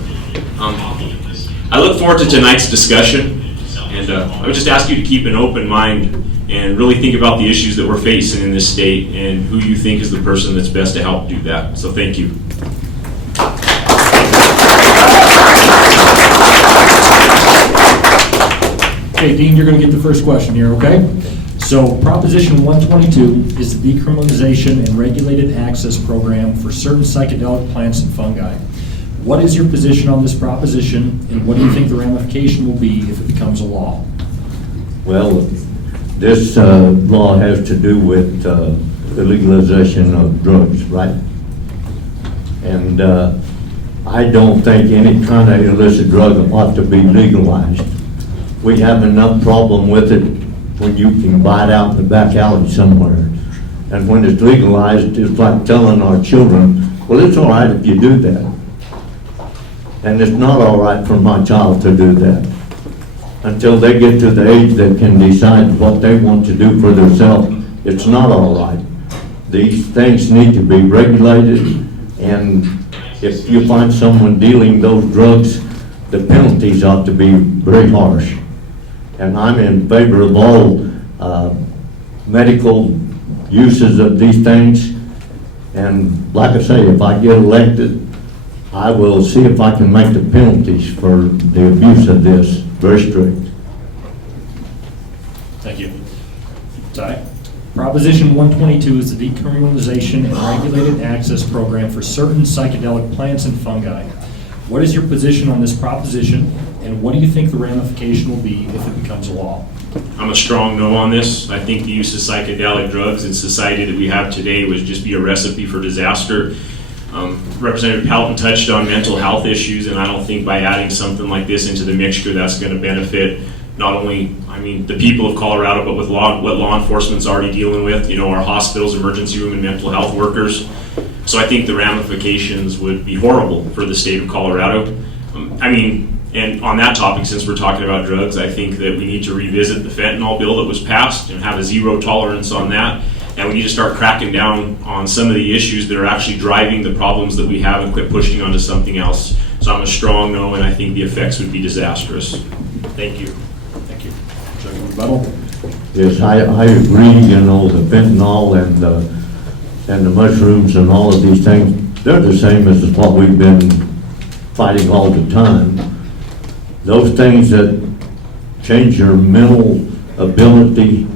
I look forward to tonight's discussion, and I would just ask you to keep an open mind and really think about the issues that we're facing in this state and who you think is the person that's best to help do that. So thank you. Okay, Dean, you're going to get the first question here, okay? So Proposition 122 is the decriminalization and regulated access program for certain psychedelic plants and fungi. What is your position on this proposition, and what do you think the ramification will be if it becomes a law? Well, this law has to do with the legalization of drugs, right? And I don't think any kind of illicit drug ought to be legalized. We have enough problem with it when you can buy it out in the back alley somewhere. And when it's legalized, it's like telling our children, well, it's all right if you do that. And it's not all right for my child to do that. Until they get to the age that can decide what they want to do for themselves, it's not all right. These things need to be regulated, and if you find someone dealing those drugs, the penalties ought to be very harsh. And I'm in favor of all medical uses of these things. And like I say, if I get elected, I will see if I can make the penalties for the abuse of this very strict. Thank you. Ty? Proposition 122 is the decriminalization and regulated access program for certain psychedelic plants and fungi. What is your position on this proposition, and what do you think the ramification will be if it becomes a law? I'm a strong no on this. I think the use of psychedelic drugs in society that we have today would just be a recipe for disaster. Representative Helton touched on mental health issues, and I don't think by adding something like this into the mixture that's going to benefit not only, the people of Colorado, but with what law enforcement's already dealing with, our hospitals, emergency room, and mental health workers. So I think the ramifications would be horrible for the state of Colorado. And on that topic, since we're talking about drugs, I think that we need to revisit the fentanyl bill that was passed and have a zero tolerance on that. And we need to start cracking down on some of the issues that are actually driving the problems that we have and quit pushing onto something else. So I'm a strong no, and I think the effects would be disastrous. Thank you. Thank you. Second rebuttal. Yes, I agree, the fentanyl and the mushrooms and all of these things, they're the same as what we've been fighting all the time. Those things that change your mental ability,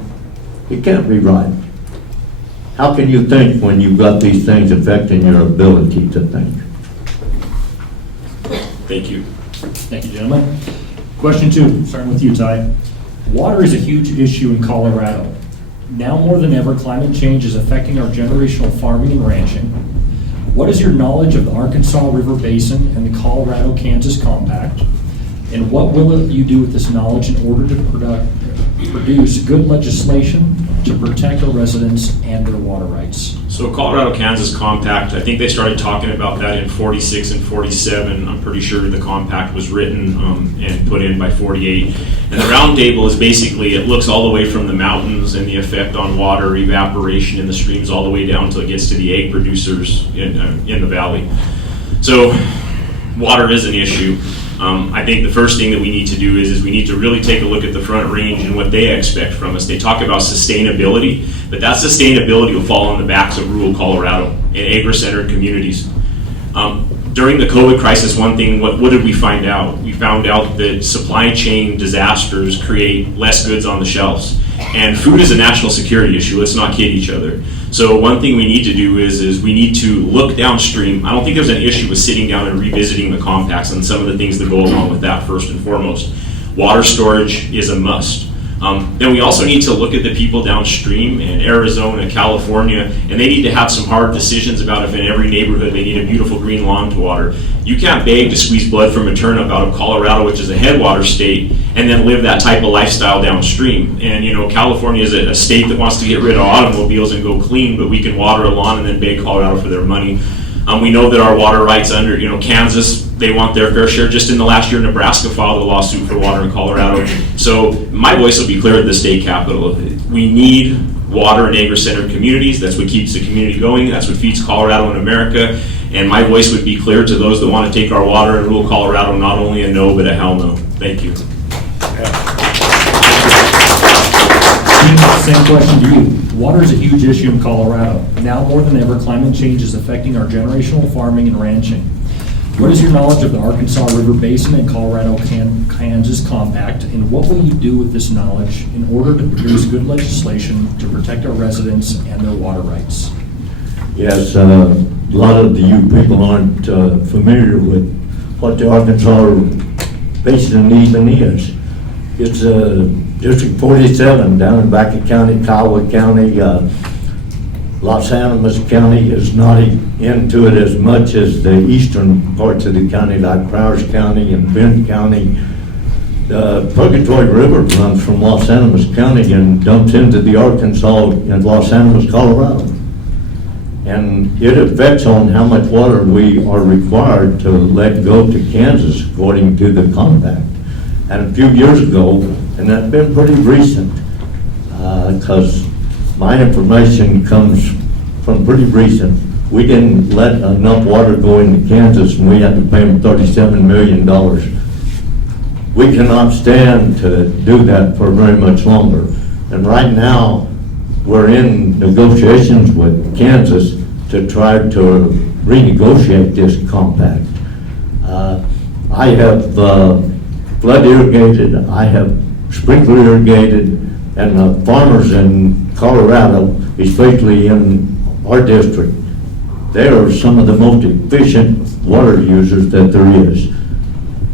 it can't be right. How can you think when you've got these things affecting your ability to think? Thank you. Thank you, gentlemen. Question 2, starting with you, Ty. Water is a huge issue in Colorado. Now more than ever, climate change is affecting our generational farming and ranching. What is your knowledge of the Arkansas River Basin and the Colorado-Kansas Compact? And what will you do with this knowledge in order to produce good legislation to protect our residents and their water rights? So Colorado-Kansas Compact, I think they started talking about that in 46 and 47. I'm pretty sure the compact was written and put in by 48. And the round table is basically, it looks all the way from the mountains and the effect on water, evaporation in the streams, all the way down until it gets to the egg producers in the valley. So water is an issue. I think the first thing that we need to do is we need to really take a look at the Front Range and what they expect from us. They talk about sustainability, but that sustainability will fall on the backs of rural Colorado and agri-centered communities. During the COVID crisis, one thing, what did we find out? We found out that supply chain disasters create less goods on the shelves. And food is a national security issue. Let's not kid each other. So one thing we need to do is we need to look downstream. I don't think there's an issue with sitting down and revisiting the compacts and some of the things that go along with that first and foremost. Water storage is a must. Then we also need to look at the people downstream in Arizona, California, and they need to have some hard decisions about if in every neighborhood they need a beautiful green lawn to water. You can't beg to squeeze blood from a turnip out of Colorado, which is a headwater state, and then live that type of lifestyle downstream. And California is a state that wants to get rid of automobiles and go clean, but we can water a lawn and then beg Colorado for their money. We know that our water rights under, Kansas, they want their fair share. Just in the last year, Nebraska filed a lawsuit for water in Colorado. So my voice will be clear at the state capitol. We need water in agri-centered communities. That's what keeps the community going. That's what feeds Colorado and America. And my voice would be clear to those that want to take our water and rule Colorado, not only a no, but a hell no. Thank you. Same question to you. Water is a huge issue in Colorado. Now more than ever, climate change is affecting our generational farming and ranching. What is your knowledge of the Arkansas River Basin and Colorado-Kansas Compact, and what will you do with this knowledge in order to produce good legislation to protect our residents and their water rights? Yes, a lot of you people aren't familiar with what the Arkansas Basin even is. It's District 47 down in Baca County, Kiowa County, Los Animas County is not into it as much as the eastern parts of the county, like Prowers County and Bend County. The Purgatory River runs from Los Animas County and dumps into the Arkansas in Los Animas, Colorado. And it affects on how much water we are required to let go to Kansas according to the compact. And a few years ago, and that's been pretty recent, because my information comes from pretty recent, we didn't let enough water go into Kansas and we had to pay them $37 million. We cannot stand to do that for very much longer. And right now, we're in negotiations with Kansas to try to renegotiate this compact. I have flood irrigated, I have sprinkler irrigated, and the farmers in Colorado, especially in our district, they are some of the most efficient water users that there is.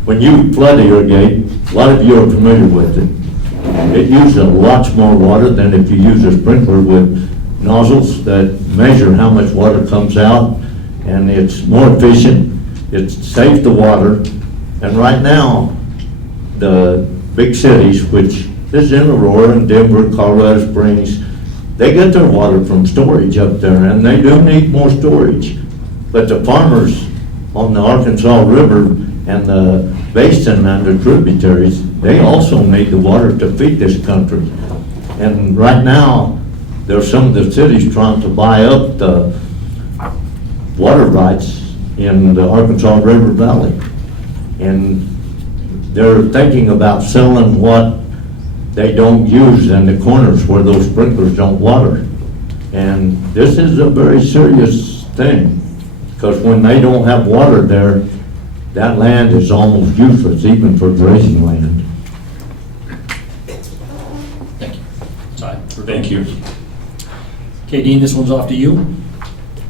When you flood irrigate, a lot of you are familiar with it. It uses a lot more water than if you use a sprinkler with nozzles that measure how much water comes out, and it's more efficient, it saves the water, and right now, the big cities, which is in Aurora and Denver, Colorado Springs, they get their water from storage up there, and they do need more storage. But the farmers on the Arkansas River and the basin and the tributaries, they also need the water to feed this country. And right now, there's some of the cities trying to buy up the water rights in the Arkansas River Valley. And they're thinking about selling what they don't use in the corners where those sprinklers don't water. And this is a very serious thing, because when they don't have water there, that land is almost useless, even for grazing land. Thank you. Todd? Thank you. Okay, Dean, this one's off to you.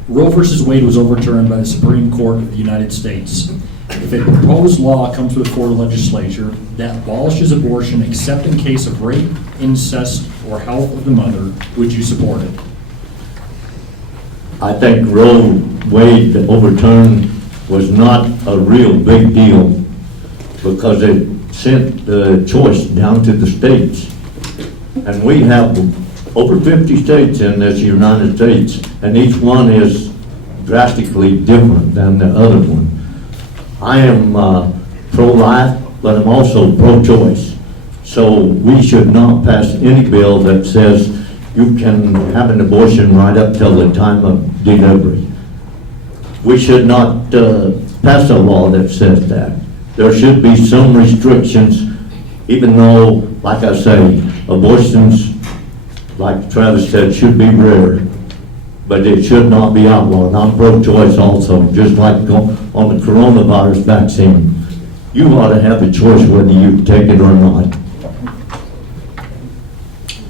Roe versus Wade was overturned by the Supreme Court of the United States. If a proposed law comes before the legislature that abolishes abortion except in case of rape, incest, or health of the mother, would you support it? I think Roe Wade overturned was not a real big deal, because it sent the choice down to the states. And we have over 50 states in this United States, and each one is drastically different than the other one. I am pro-life, but I'm also pro-choice. So we should not pass any bill that says you can have an abortion right up till the time of delivery. We should not pass a law that says that. There should be some restrictions, even though, like I say, abortions, like Travis said, should be rare, but it should not be outlawed. I'm pro-choice also, just like on the coronavirus vaccine. You ought to have a choice whether you take it or not.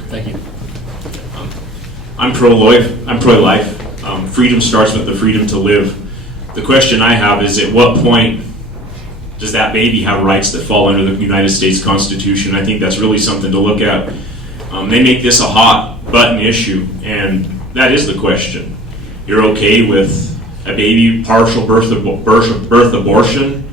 Thank you. I'm pro-life. Freedom starts with the freedom to live. The question I have is, at what point does that baby have rights that fall under the United States Constitution? I think that's really something to look at. They make this a hot button issue, and that is the question. You're okay with a baby partial birth abortion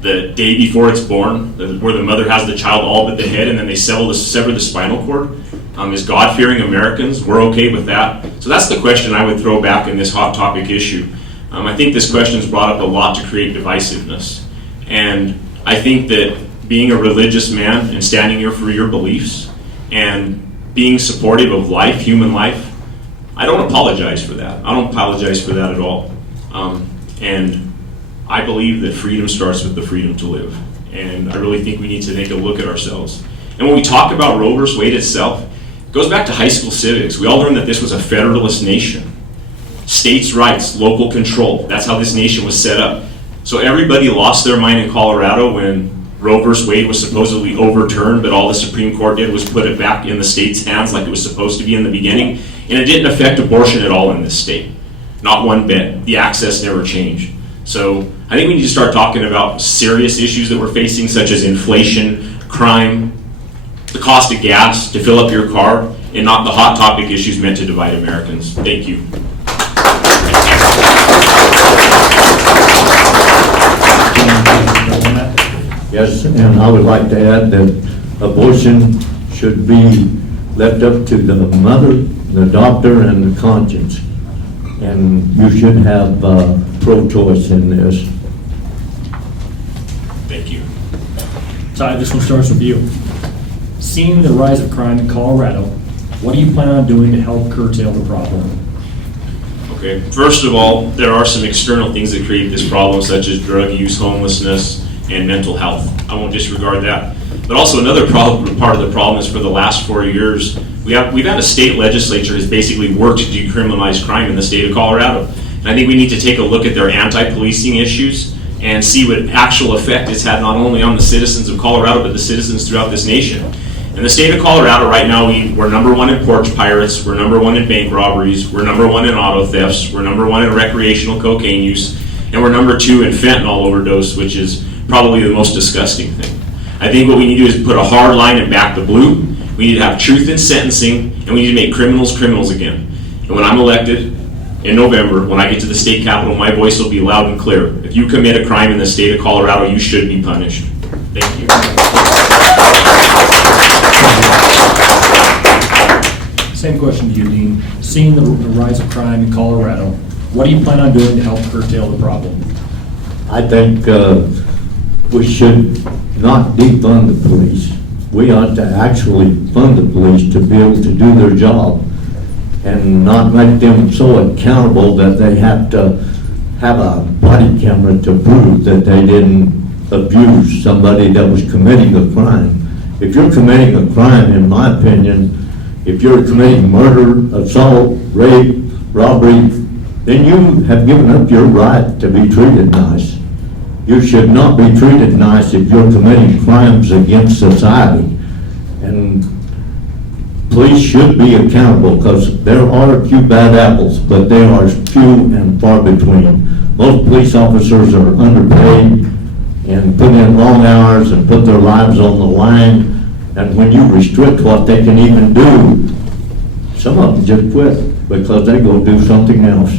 the day before it's born, where the mother has the child all but the head, and then they sever the spinal cord? As God-fearing Americans, we're okay with that. So that's the question I would throw back in this hot topic issue. I think this question's brought up a lot to create divisiveness. And I think that being a religious man and standing here for your beliefs and being supportive of life, human life, I don't apologize for that. I don't apologize for that at all. And I believe that freedom starts with the freedom to live. And I really think we need to take a look at ourselves. And when we talk about Roe v. Wade itself, it goes back to high school civics. We all learned that this was a federalist nation. States' rights, local control, that's how this nation was set up. So everybody lost their mind in Colorado when Roe v. Wade was supposedly overturned, but all the Supreme Court did was put it back in the state's hands like it was supposed to be in the beginning. And it didn't affect abortion at all in this state. Not one bit. The access never changed. So I think we need to start talking about serious issues that we're facing, such as inflation, crime, the cost of gas to fill up your car, and not the hot topic issues meant to divide Americans. Thank you. Yes, and I would like to add that abortion should be left up to the mother, the doctor, and the conscience. And you should have pro-choice in this. Thank you. Ty, this one starts with you. Seeing the rise of crime in Colorado, what do you plan on doing to help curtail the problem? Okay, first of all, there are some external things that create this problem, such as drug use, homelessness, and mental health. I won't disregard that. But also another problem, part of the problem is for the last 4 years, we've had a state legislature has basically worked to decriminalize crime in the state of Colorado. And I think we need to take a look at their anti-policing issues and see what actual effect it's had not only on the citizens of Colorado, but the citizens throughout this nation. In the state of Colorado right now, we're number one in porch pirates, we're number one in bank robberies, we're number one in auto thefts, we're number one in recreational cocaine use, and we're number 2 in fentanyl overdose, which is probably the most disgusting thing. I think what we need to do is put a hard line and back the blue. We need to have truth in sentencing, and we need to make criminals criminals again. And when I'm elected in November, when I get to the state capitol, my voice will be loud and clear. If you commit a crime in the state of Colorado, you should be punished. Thank you. Same question to you, Dean. Seeing the rise of crime in Colorado, what do you plan on doing to help curtail the problem? I think we should not defund the police. We ought to actually fund the police to be able to do their job and not make them so accountable that they have to have a body camera to prove that they didn't abuse somebody that was committing a crime. If you're committing a crime, in my opinion, if you're committing murder, assault, rape, robbery, then you have given up your right to be treated nice. You should not be treated nice if you're committing crimes against society. And police should be accountable because there are a few bad apples, but they are few and far between. Most police officers are underpaid and put in long hours and put their lives on the line. And when you restrict what they can even do, some of them just quit because they go do something else.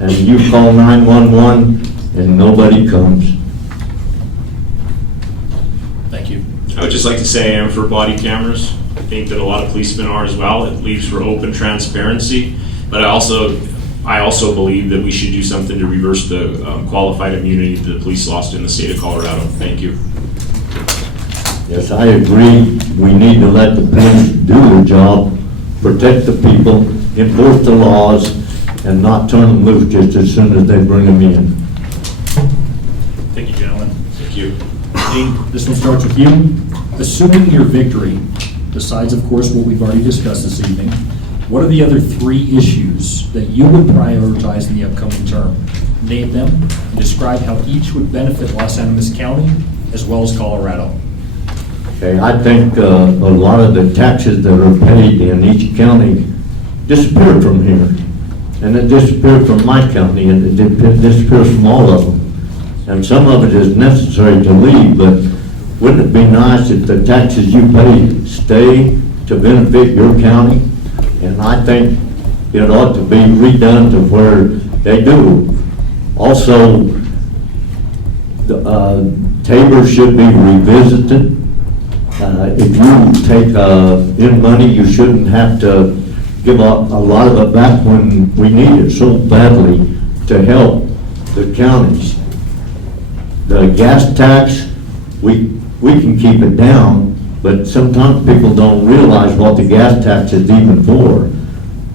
And you call 911 and nobody comes. Thank you. I would just like to say I am for body cameras. I think that a lot of policemen are as well. It leaves for open transparency. But I also believe that we should do something to reverse the qualified immunity that the police lost in the state of Colorado. Thank you. Yes, I agree. We need to let the police do their job, protect the people, enforce the laws, and not turn them loose just as soon as they bring them in. Thank you, gentlemen. Thank you. Dean, this one starts with you. Assuming your victory, besides, of course, what we've already discussed this evening, what are the other 3 issues that you would prioritize in the upcoming term? Name them and describe how each would benefit Los Animas County as well as Colorado. Okay, I think a lot of the taxes that are paid in each county disappeared from here. And it disappeared from my county, and it disappears from all of them. and some of it is necessary to leave, but wouldn't it be nice if the taxes you pay stay to benefit your county? And I think it ought to be redone to where they do. Also, Tabor should be revisited. If you take in money, you shouldn't have to give a lot of it back when we need it so badly to help the counties. The gas tax, we can keep it down, but sometimes people don't realize what the gas tax is even for.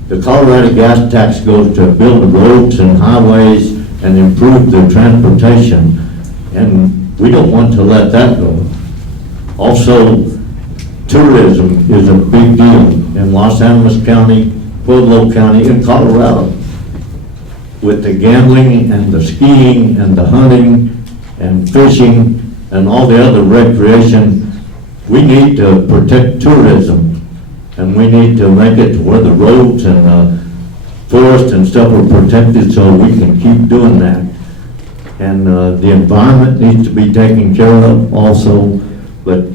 The Colorado gas tax goes to build the roads and highways and improve the transportation, and we don't want to let that go. Also, tourism is a big deal in Los Alamos County, Pueblo County, and Colorado. With the gambling and the skiing and the hunting and fishing and all the other recreation, we need to protect tourism. And we need to make it to where the roads and the forest and stuff are protected so we can keep doing that. And the environment needs to be taken care of also, but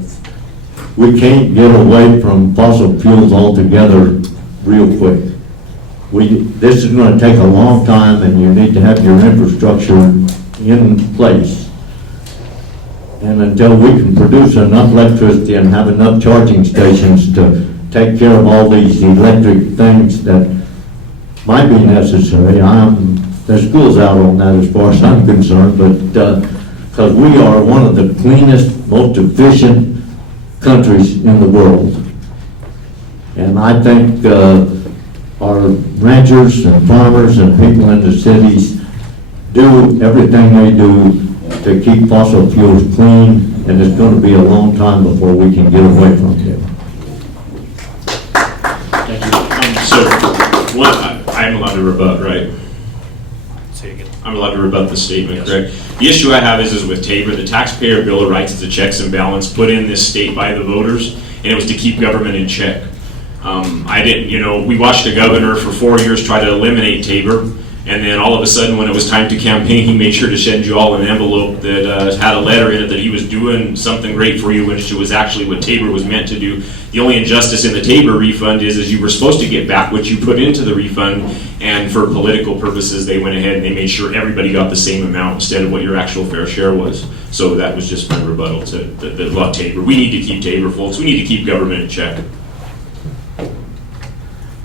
we can't get away from fossil fuels altogether real quick. This is going to take a long time, and you need to have your infrastructure in place. And until we can produce enough electricity and have enough charging stations to take care of all these electric things that might be necessary, there's schools out on that as far as I'm concerned, but because we are one of the cleanest, most efficient countries in the world. And I think our ranchers and farmers and people in the cities do everything they do to keep fossil fuels clean, and it's going to be a long time before we can get away from it. Thank you. So, I'm allowed to rebut, right? Say again. I'm allowed to rebut the statement, Yes. correct? The issue I have is with Tabor, the taxpayer bill of rights is a checks and balance put in this state by the voters, and it was to keep government in check. We watched the governor for 4 years try to eliminate Tabor, and then all of a sudden when it was time to campaign, he made sure to send you all an envelope that had a letter in it that he was doing something great for you, which was actually what Tabor was meant to do. The only injustice in the Tabor refund is you were supposed to get back what you put into the refund, and for political purposes, they went ahead and they made sure everybody got the same amount instead of what your actual fair share was. So that was just my rebuttal to about Tabor. We need to keep Tabor, folks. We need to keep government in check.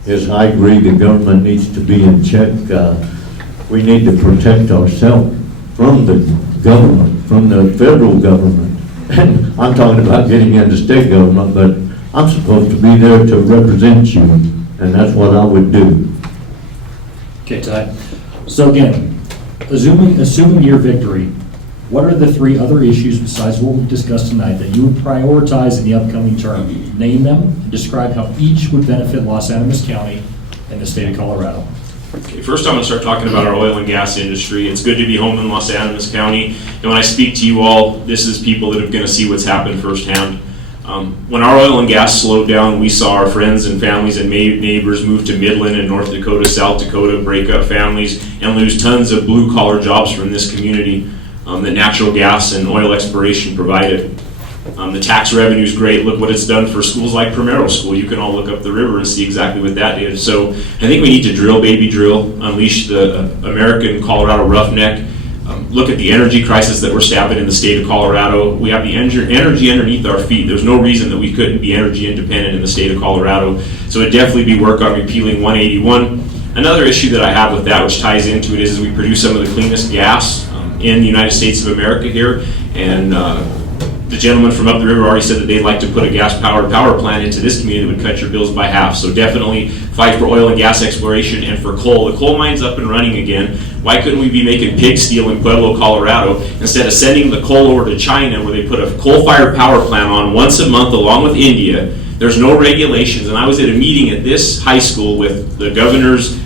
Yes, I agree, the government needs to be in check. We need to protect ourselves from the government, from the federal government. And I'm talking about getting into state government, but I'm supposed to be there to represent you, and that's what I would do. Okay, Ty. So again, assuming your victory, what are the 3 other issues besides what we've discussed tonight that you would prioritize in the upcoming term? Name them and describe how each would benefit Los Alamos County and the state of Colorado. Okay, first I'm going to start talking about our oil and gas industry. It's good to be home in Los Alamos County, and when I speak to you all, this is people that are going to see what's happened firsthand. When our oil and gas slowed down, we saw our friends and families and neighbors move to Midland and North Dakota, South Dakota, break up families, and lose tons of blue-collar jobs from this community that natural gas and oil exploration provided. The tax revenue is great. Look what it's done for schools like Primero School. You can all look up the river and see exactly what that did. So I think we need to drill, baby, drill, unleash the American Colorado roughneck. Look at the energy crisis that we're stabbing in the state of Colorado. We have the energy underneath our feet. There's no reason that we couldn't be energy independent in the state of Colorado. So it'd definitely be work on repealing 181. Another issue that I have with that, which ties into it, is we produce some of the cleanest gas in the United States of America here. And the gentleman from up the river already said that they'd like to put a gas-powered power plant into this community that would cut your bills by half. So definitely fight for oil and gas exploration and for coal. The coal mine's up and running again. Why couldn't we be making pig steel in Pueblo, Colorado, instead of sending the coal over to China where they put a coal-fired power plant on once a month along with India? There's no regulations. And I was at a meeting at this high school with the governor's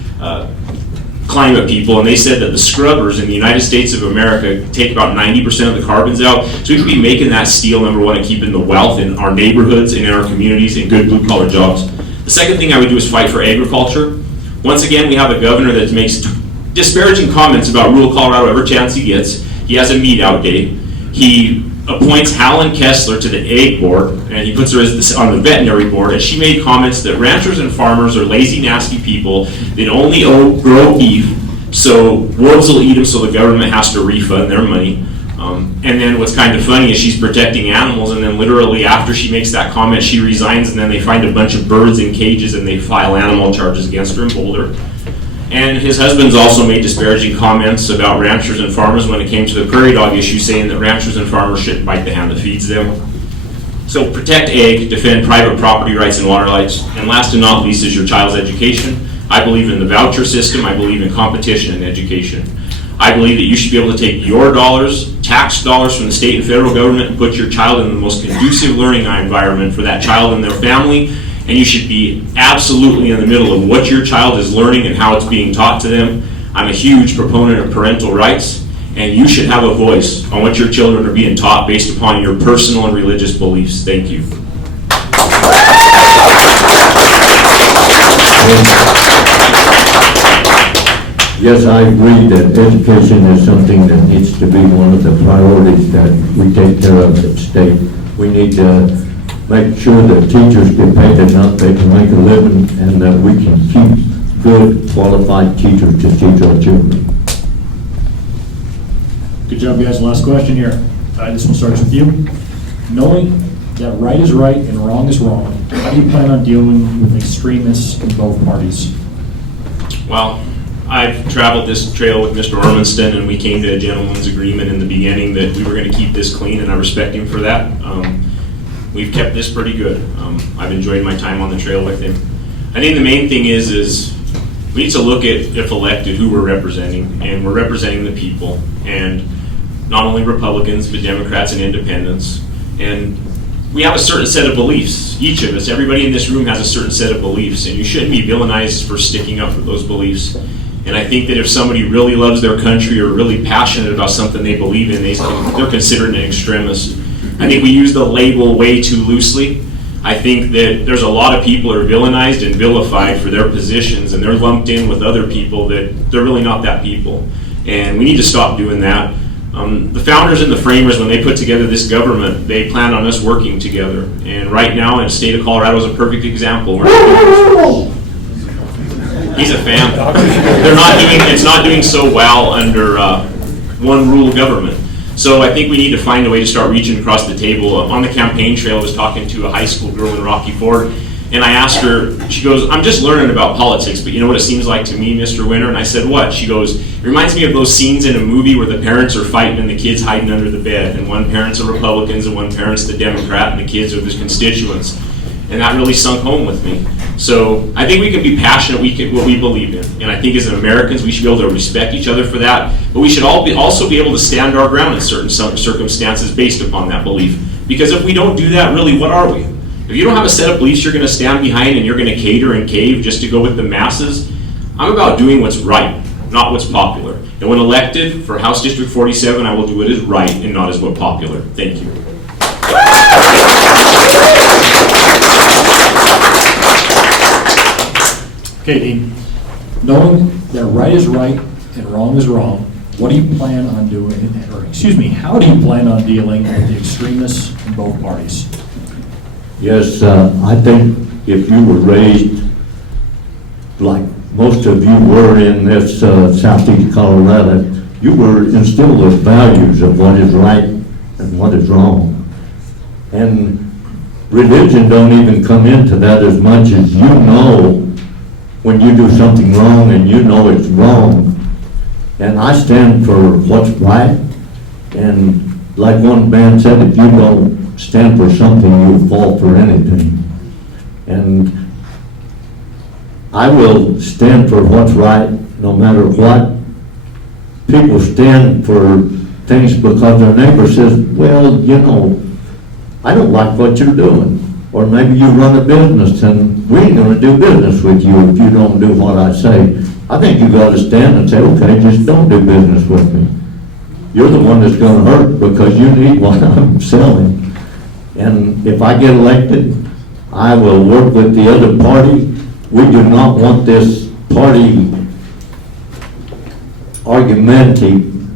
climate people, and they said that the scrubbers in the United States of America take about 90% of the carbons out. So we could be making that steel, number one, and keeping the wealth in our neighborhoods and in our communities and good blue-collar jobs. The second thing I would do is fight for agriculture. Once again, we have a governor that makes disparaging comments about rural Colorado every chance he gets. He He has a meet out day. He appoints Helen Kessler to the egg board, and he puts her on the veterinary board, and she made comments that ranchers and farmers are lazy, nasty people that only grow beef, so wolves will eat them, so the government has to refund their money. And then what's kind of funny is she's protecting animals, and then literally after she makes that comment, she resigns, and then they find a bunch of birds in cages, and they file animal charges against her in Boulder. And his husband's also made disparaging comments about ranchers and farmers when it came to the prairie dog issue, saying that ranchers and farmers shouldn't bite the hand that feeds them. So protect ag, defend private property rights and water rights, and last and not least is your child's education. I believe in the voucher system. I believe in competition in education. I believe that you should be able to take your dollars, tax dollars from the state and federal government, and put your child in the most conducive learning environment for that child and their family. And you should be absolutely in the middle of what your child is learning and how it's being taught to them. I'm a huge proponent of parental rights, and you should have a voice on what your children are being taught based upon your personal and religious beliefs. Thank you. Yes, I agree that education is something that needs to be one of the priorities that we take care of at state. We need to make sure that teachers get paid enough they can make a living, and that we can keep good, qualified teachers to teach our children. Good job, guys. Last question here. This one starts with you. Knowing that right is right and wrong is wrong, how do you plan on dealing with extremists in both parties? Well, I've traveled this trail with Mr. Ormiston, and we came to a gentleman's agreement in the beginning that we were going to keep this clean, and I respect him for that. We've kept this pretty good. I've enjoyed my time on the trail with him. I think the main thing is we need to look at, if elected, who we're representing, and we're representing the people, and not only Republicans, but Democrats and independents. And we have a certain set of beliefs. Each of us, everybody in this room has a certain set of beliefs, and you shouldn't be villainized for sticking up for those beliefs. And I think that if somebody really loves their country or really passionate about something they believe in, they're considered an extremist. I think we use the label way too loosely. I think that there's a lot of people who are villainized and vilified for their positions, and they're lumped in with other people that they're really not that people. And we need to stop doing that. The founders and the framers, when they put together this government, they planned on us working together. And right now, in the state of Colorado is a perfect example. He's a fan. It's not doing so well under one rule government. So I think we need to find a way to start reaching across the table. On the campaign trail, I was talking to a high school girl in Rocky Ford, and I asked her, she goes, I'm just learning about politics, but you know what it seems like to me, Mr. Winter? And I said, what? She goes, it reminds me of those scenes in a movie where the parents are fighting and the kids hiding under the bed, and one parent's the Republicans and one parent's the Democrat, and the kids are the constituents. And that really sunk home with me. So I think we can be passionate what we believe in. And I think as Americans, we should be able to respect each other for that. But we should also be able to stand our ground in certain circumstances based upon that belief. Because if we don't do that, really, what are we? If you don't have a set of beliefs you're going to stand behind and you're going to cater and cave just to go with the masses, I'm about doing what's right, not what's popular. And when elected for House District 47, I will do what is right and not as what's popular. Thank you. Okay, Dean. Knowing that right is right and wrong is wrong, what do you plan on doing, how do you plan on dealing with the extremists in both parties? Yes, I think if you were raised like most of you were in this southeast Colorado, you were instilled with values of what is right and what is wrong. And religion don't even come into that as much as you know when you do something wrong and you know it's wrong. And I stand for what's right. And like one man said, if you don't stand for something, you'll fall for anything. And I will stand for what's right no matter what. People stand for things because their neighbor says, well, you know, I don't like what you're doing. Or maybe you run a business and we ain't gonna do business with you if you don't do what I say. I think you gotta stand and say, okay, just don't do business with me. You're the one that's gonna hurt because you need what I'm selling. And if I get elected, I will work with the other party. We do not want this party argumentative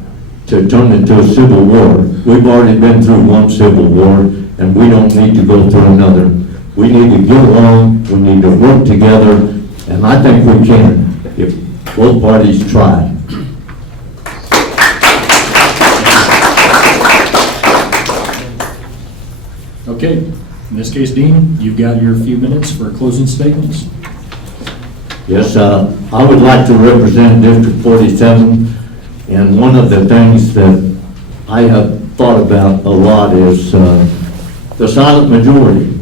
to turn into a civil war. We've already been through one civil war, and we don't need to go through another. We need to get along, we need to work together, and I think we can, if both parties try. Okay, in this case, Dean, you've got your few minutes for closing statements. Yes, I would like to represent District 47, and one of the things that I have thought about a lot is the silent majority.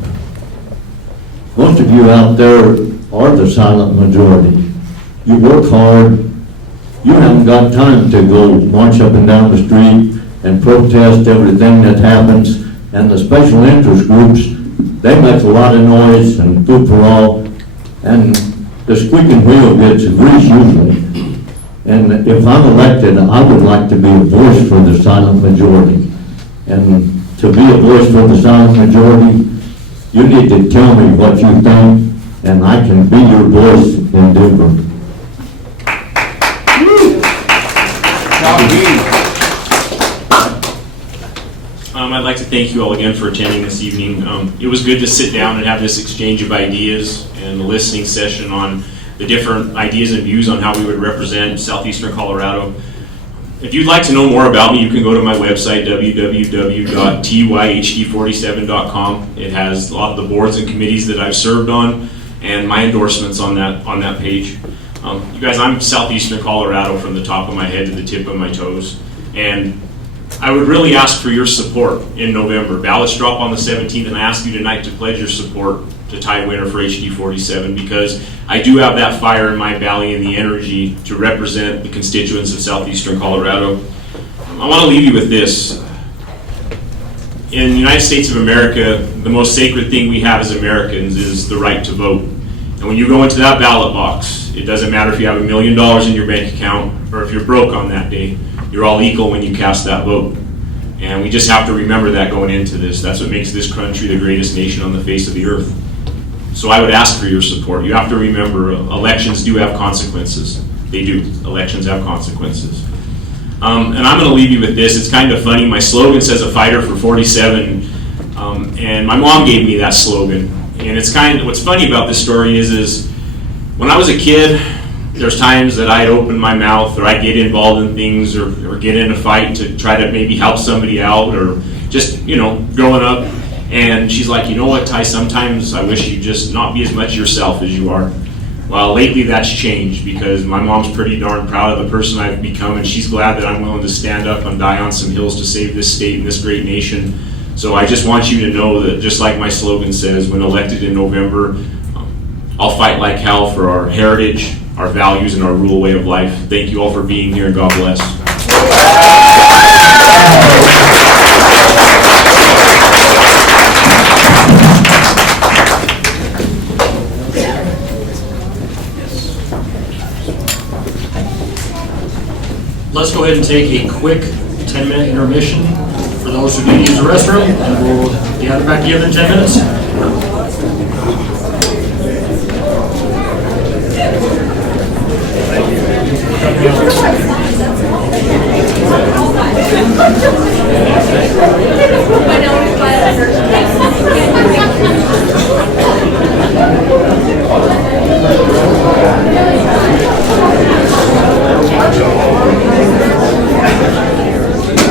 Most of you out there are the silent majority. You work hard, you haven't got time to go march up and down the street and protest everything that happens, and the special interest groups, they make a lot of noise and food for all, and the squeaking wheel gets grease usually. And if I'm elected, I would like to be a voice for the silent majority. And to be a voice for the silent majority, you need to tell me what you think, and I can be your voice in Denver. I'd like to thank you all again for attending this evening. It was good to sit down and have this exchange of ideas and a listening session on the different ideas and views on how we would represent southeastern Colorado. If you'd like to know more about me, you can go to my website, www.tyhd47.com. It has a lot of the boards and committees that I've served on and my endorsements on that page. You guys, I'm southeastern Colorado from the top of my head to the tip of my toes. And I would really ask for your support in November. Ballots drop on the 17th, and I ask you tonight to pledge your support to Ty Winner for HD47, because I do have that fire in my belly and the energy to represent the constituents of southeastern Colorado. I want to leave you with this. In the United States of America, the most sacred thing we have as Americans is the right to vote. And when you go into that ballot box, it doesn't matter if you have $1 million in your bank account or if you're broke on that day. You're all equal when you cast that vote. And we just have to remember that going into this. That's what makes this country the greatest nation on the face of the earth. So I would ask for your support. You have to remember, elections do have consequences. They do. Elections have consequences. And I'm going to leave you with this. It's kind of funny. My slogan says a fighter for 47. And my mom gave me that slogan. And it's what's funny about this story is when I was a kid, there's times that I'd open my mouth or I'd get involved in things or get in a fight to try to maybe help somebody out or just, growing up. And she's like, you know what, Ty, sometimes I wish you'd just not be as much yourself as you are. Well, lately that's changed because my mom's pretty darn proud of the person I've become, and she's glad that I'm willing to stand up and die on some hills to save this state and this great nation. So I just want you to know that just like my slogan says, when elected in November, I'll fight like hell for our heritage, our values, and our rural way of life. Thank you all for being here, and God bless. Let's go ahead and take a quick 10-minute intermission for those who need to use the restroom, and we'll gather back together in 10 minutes.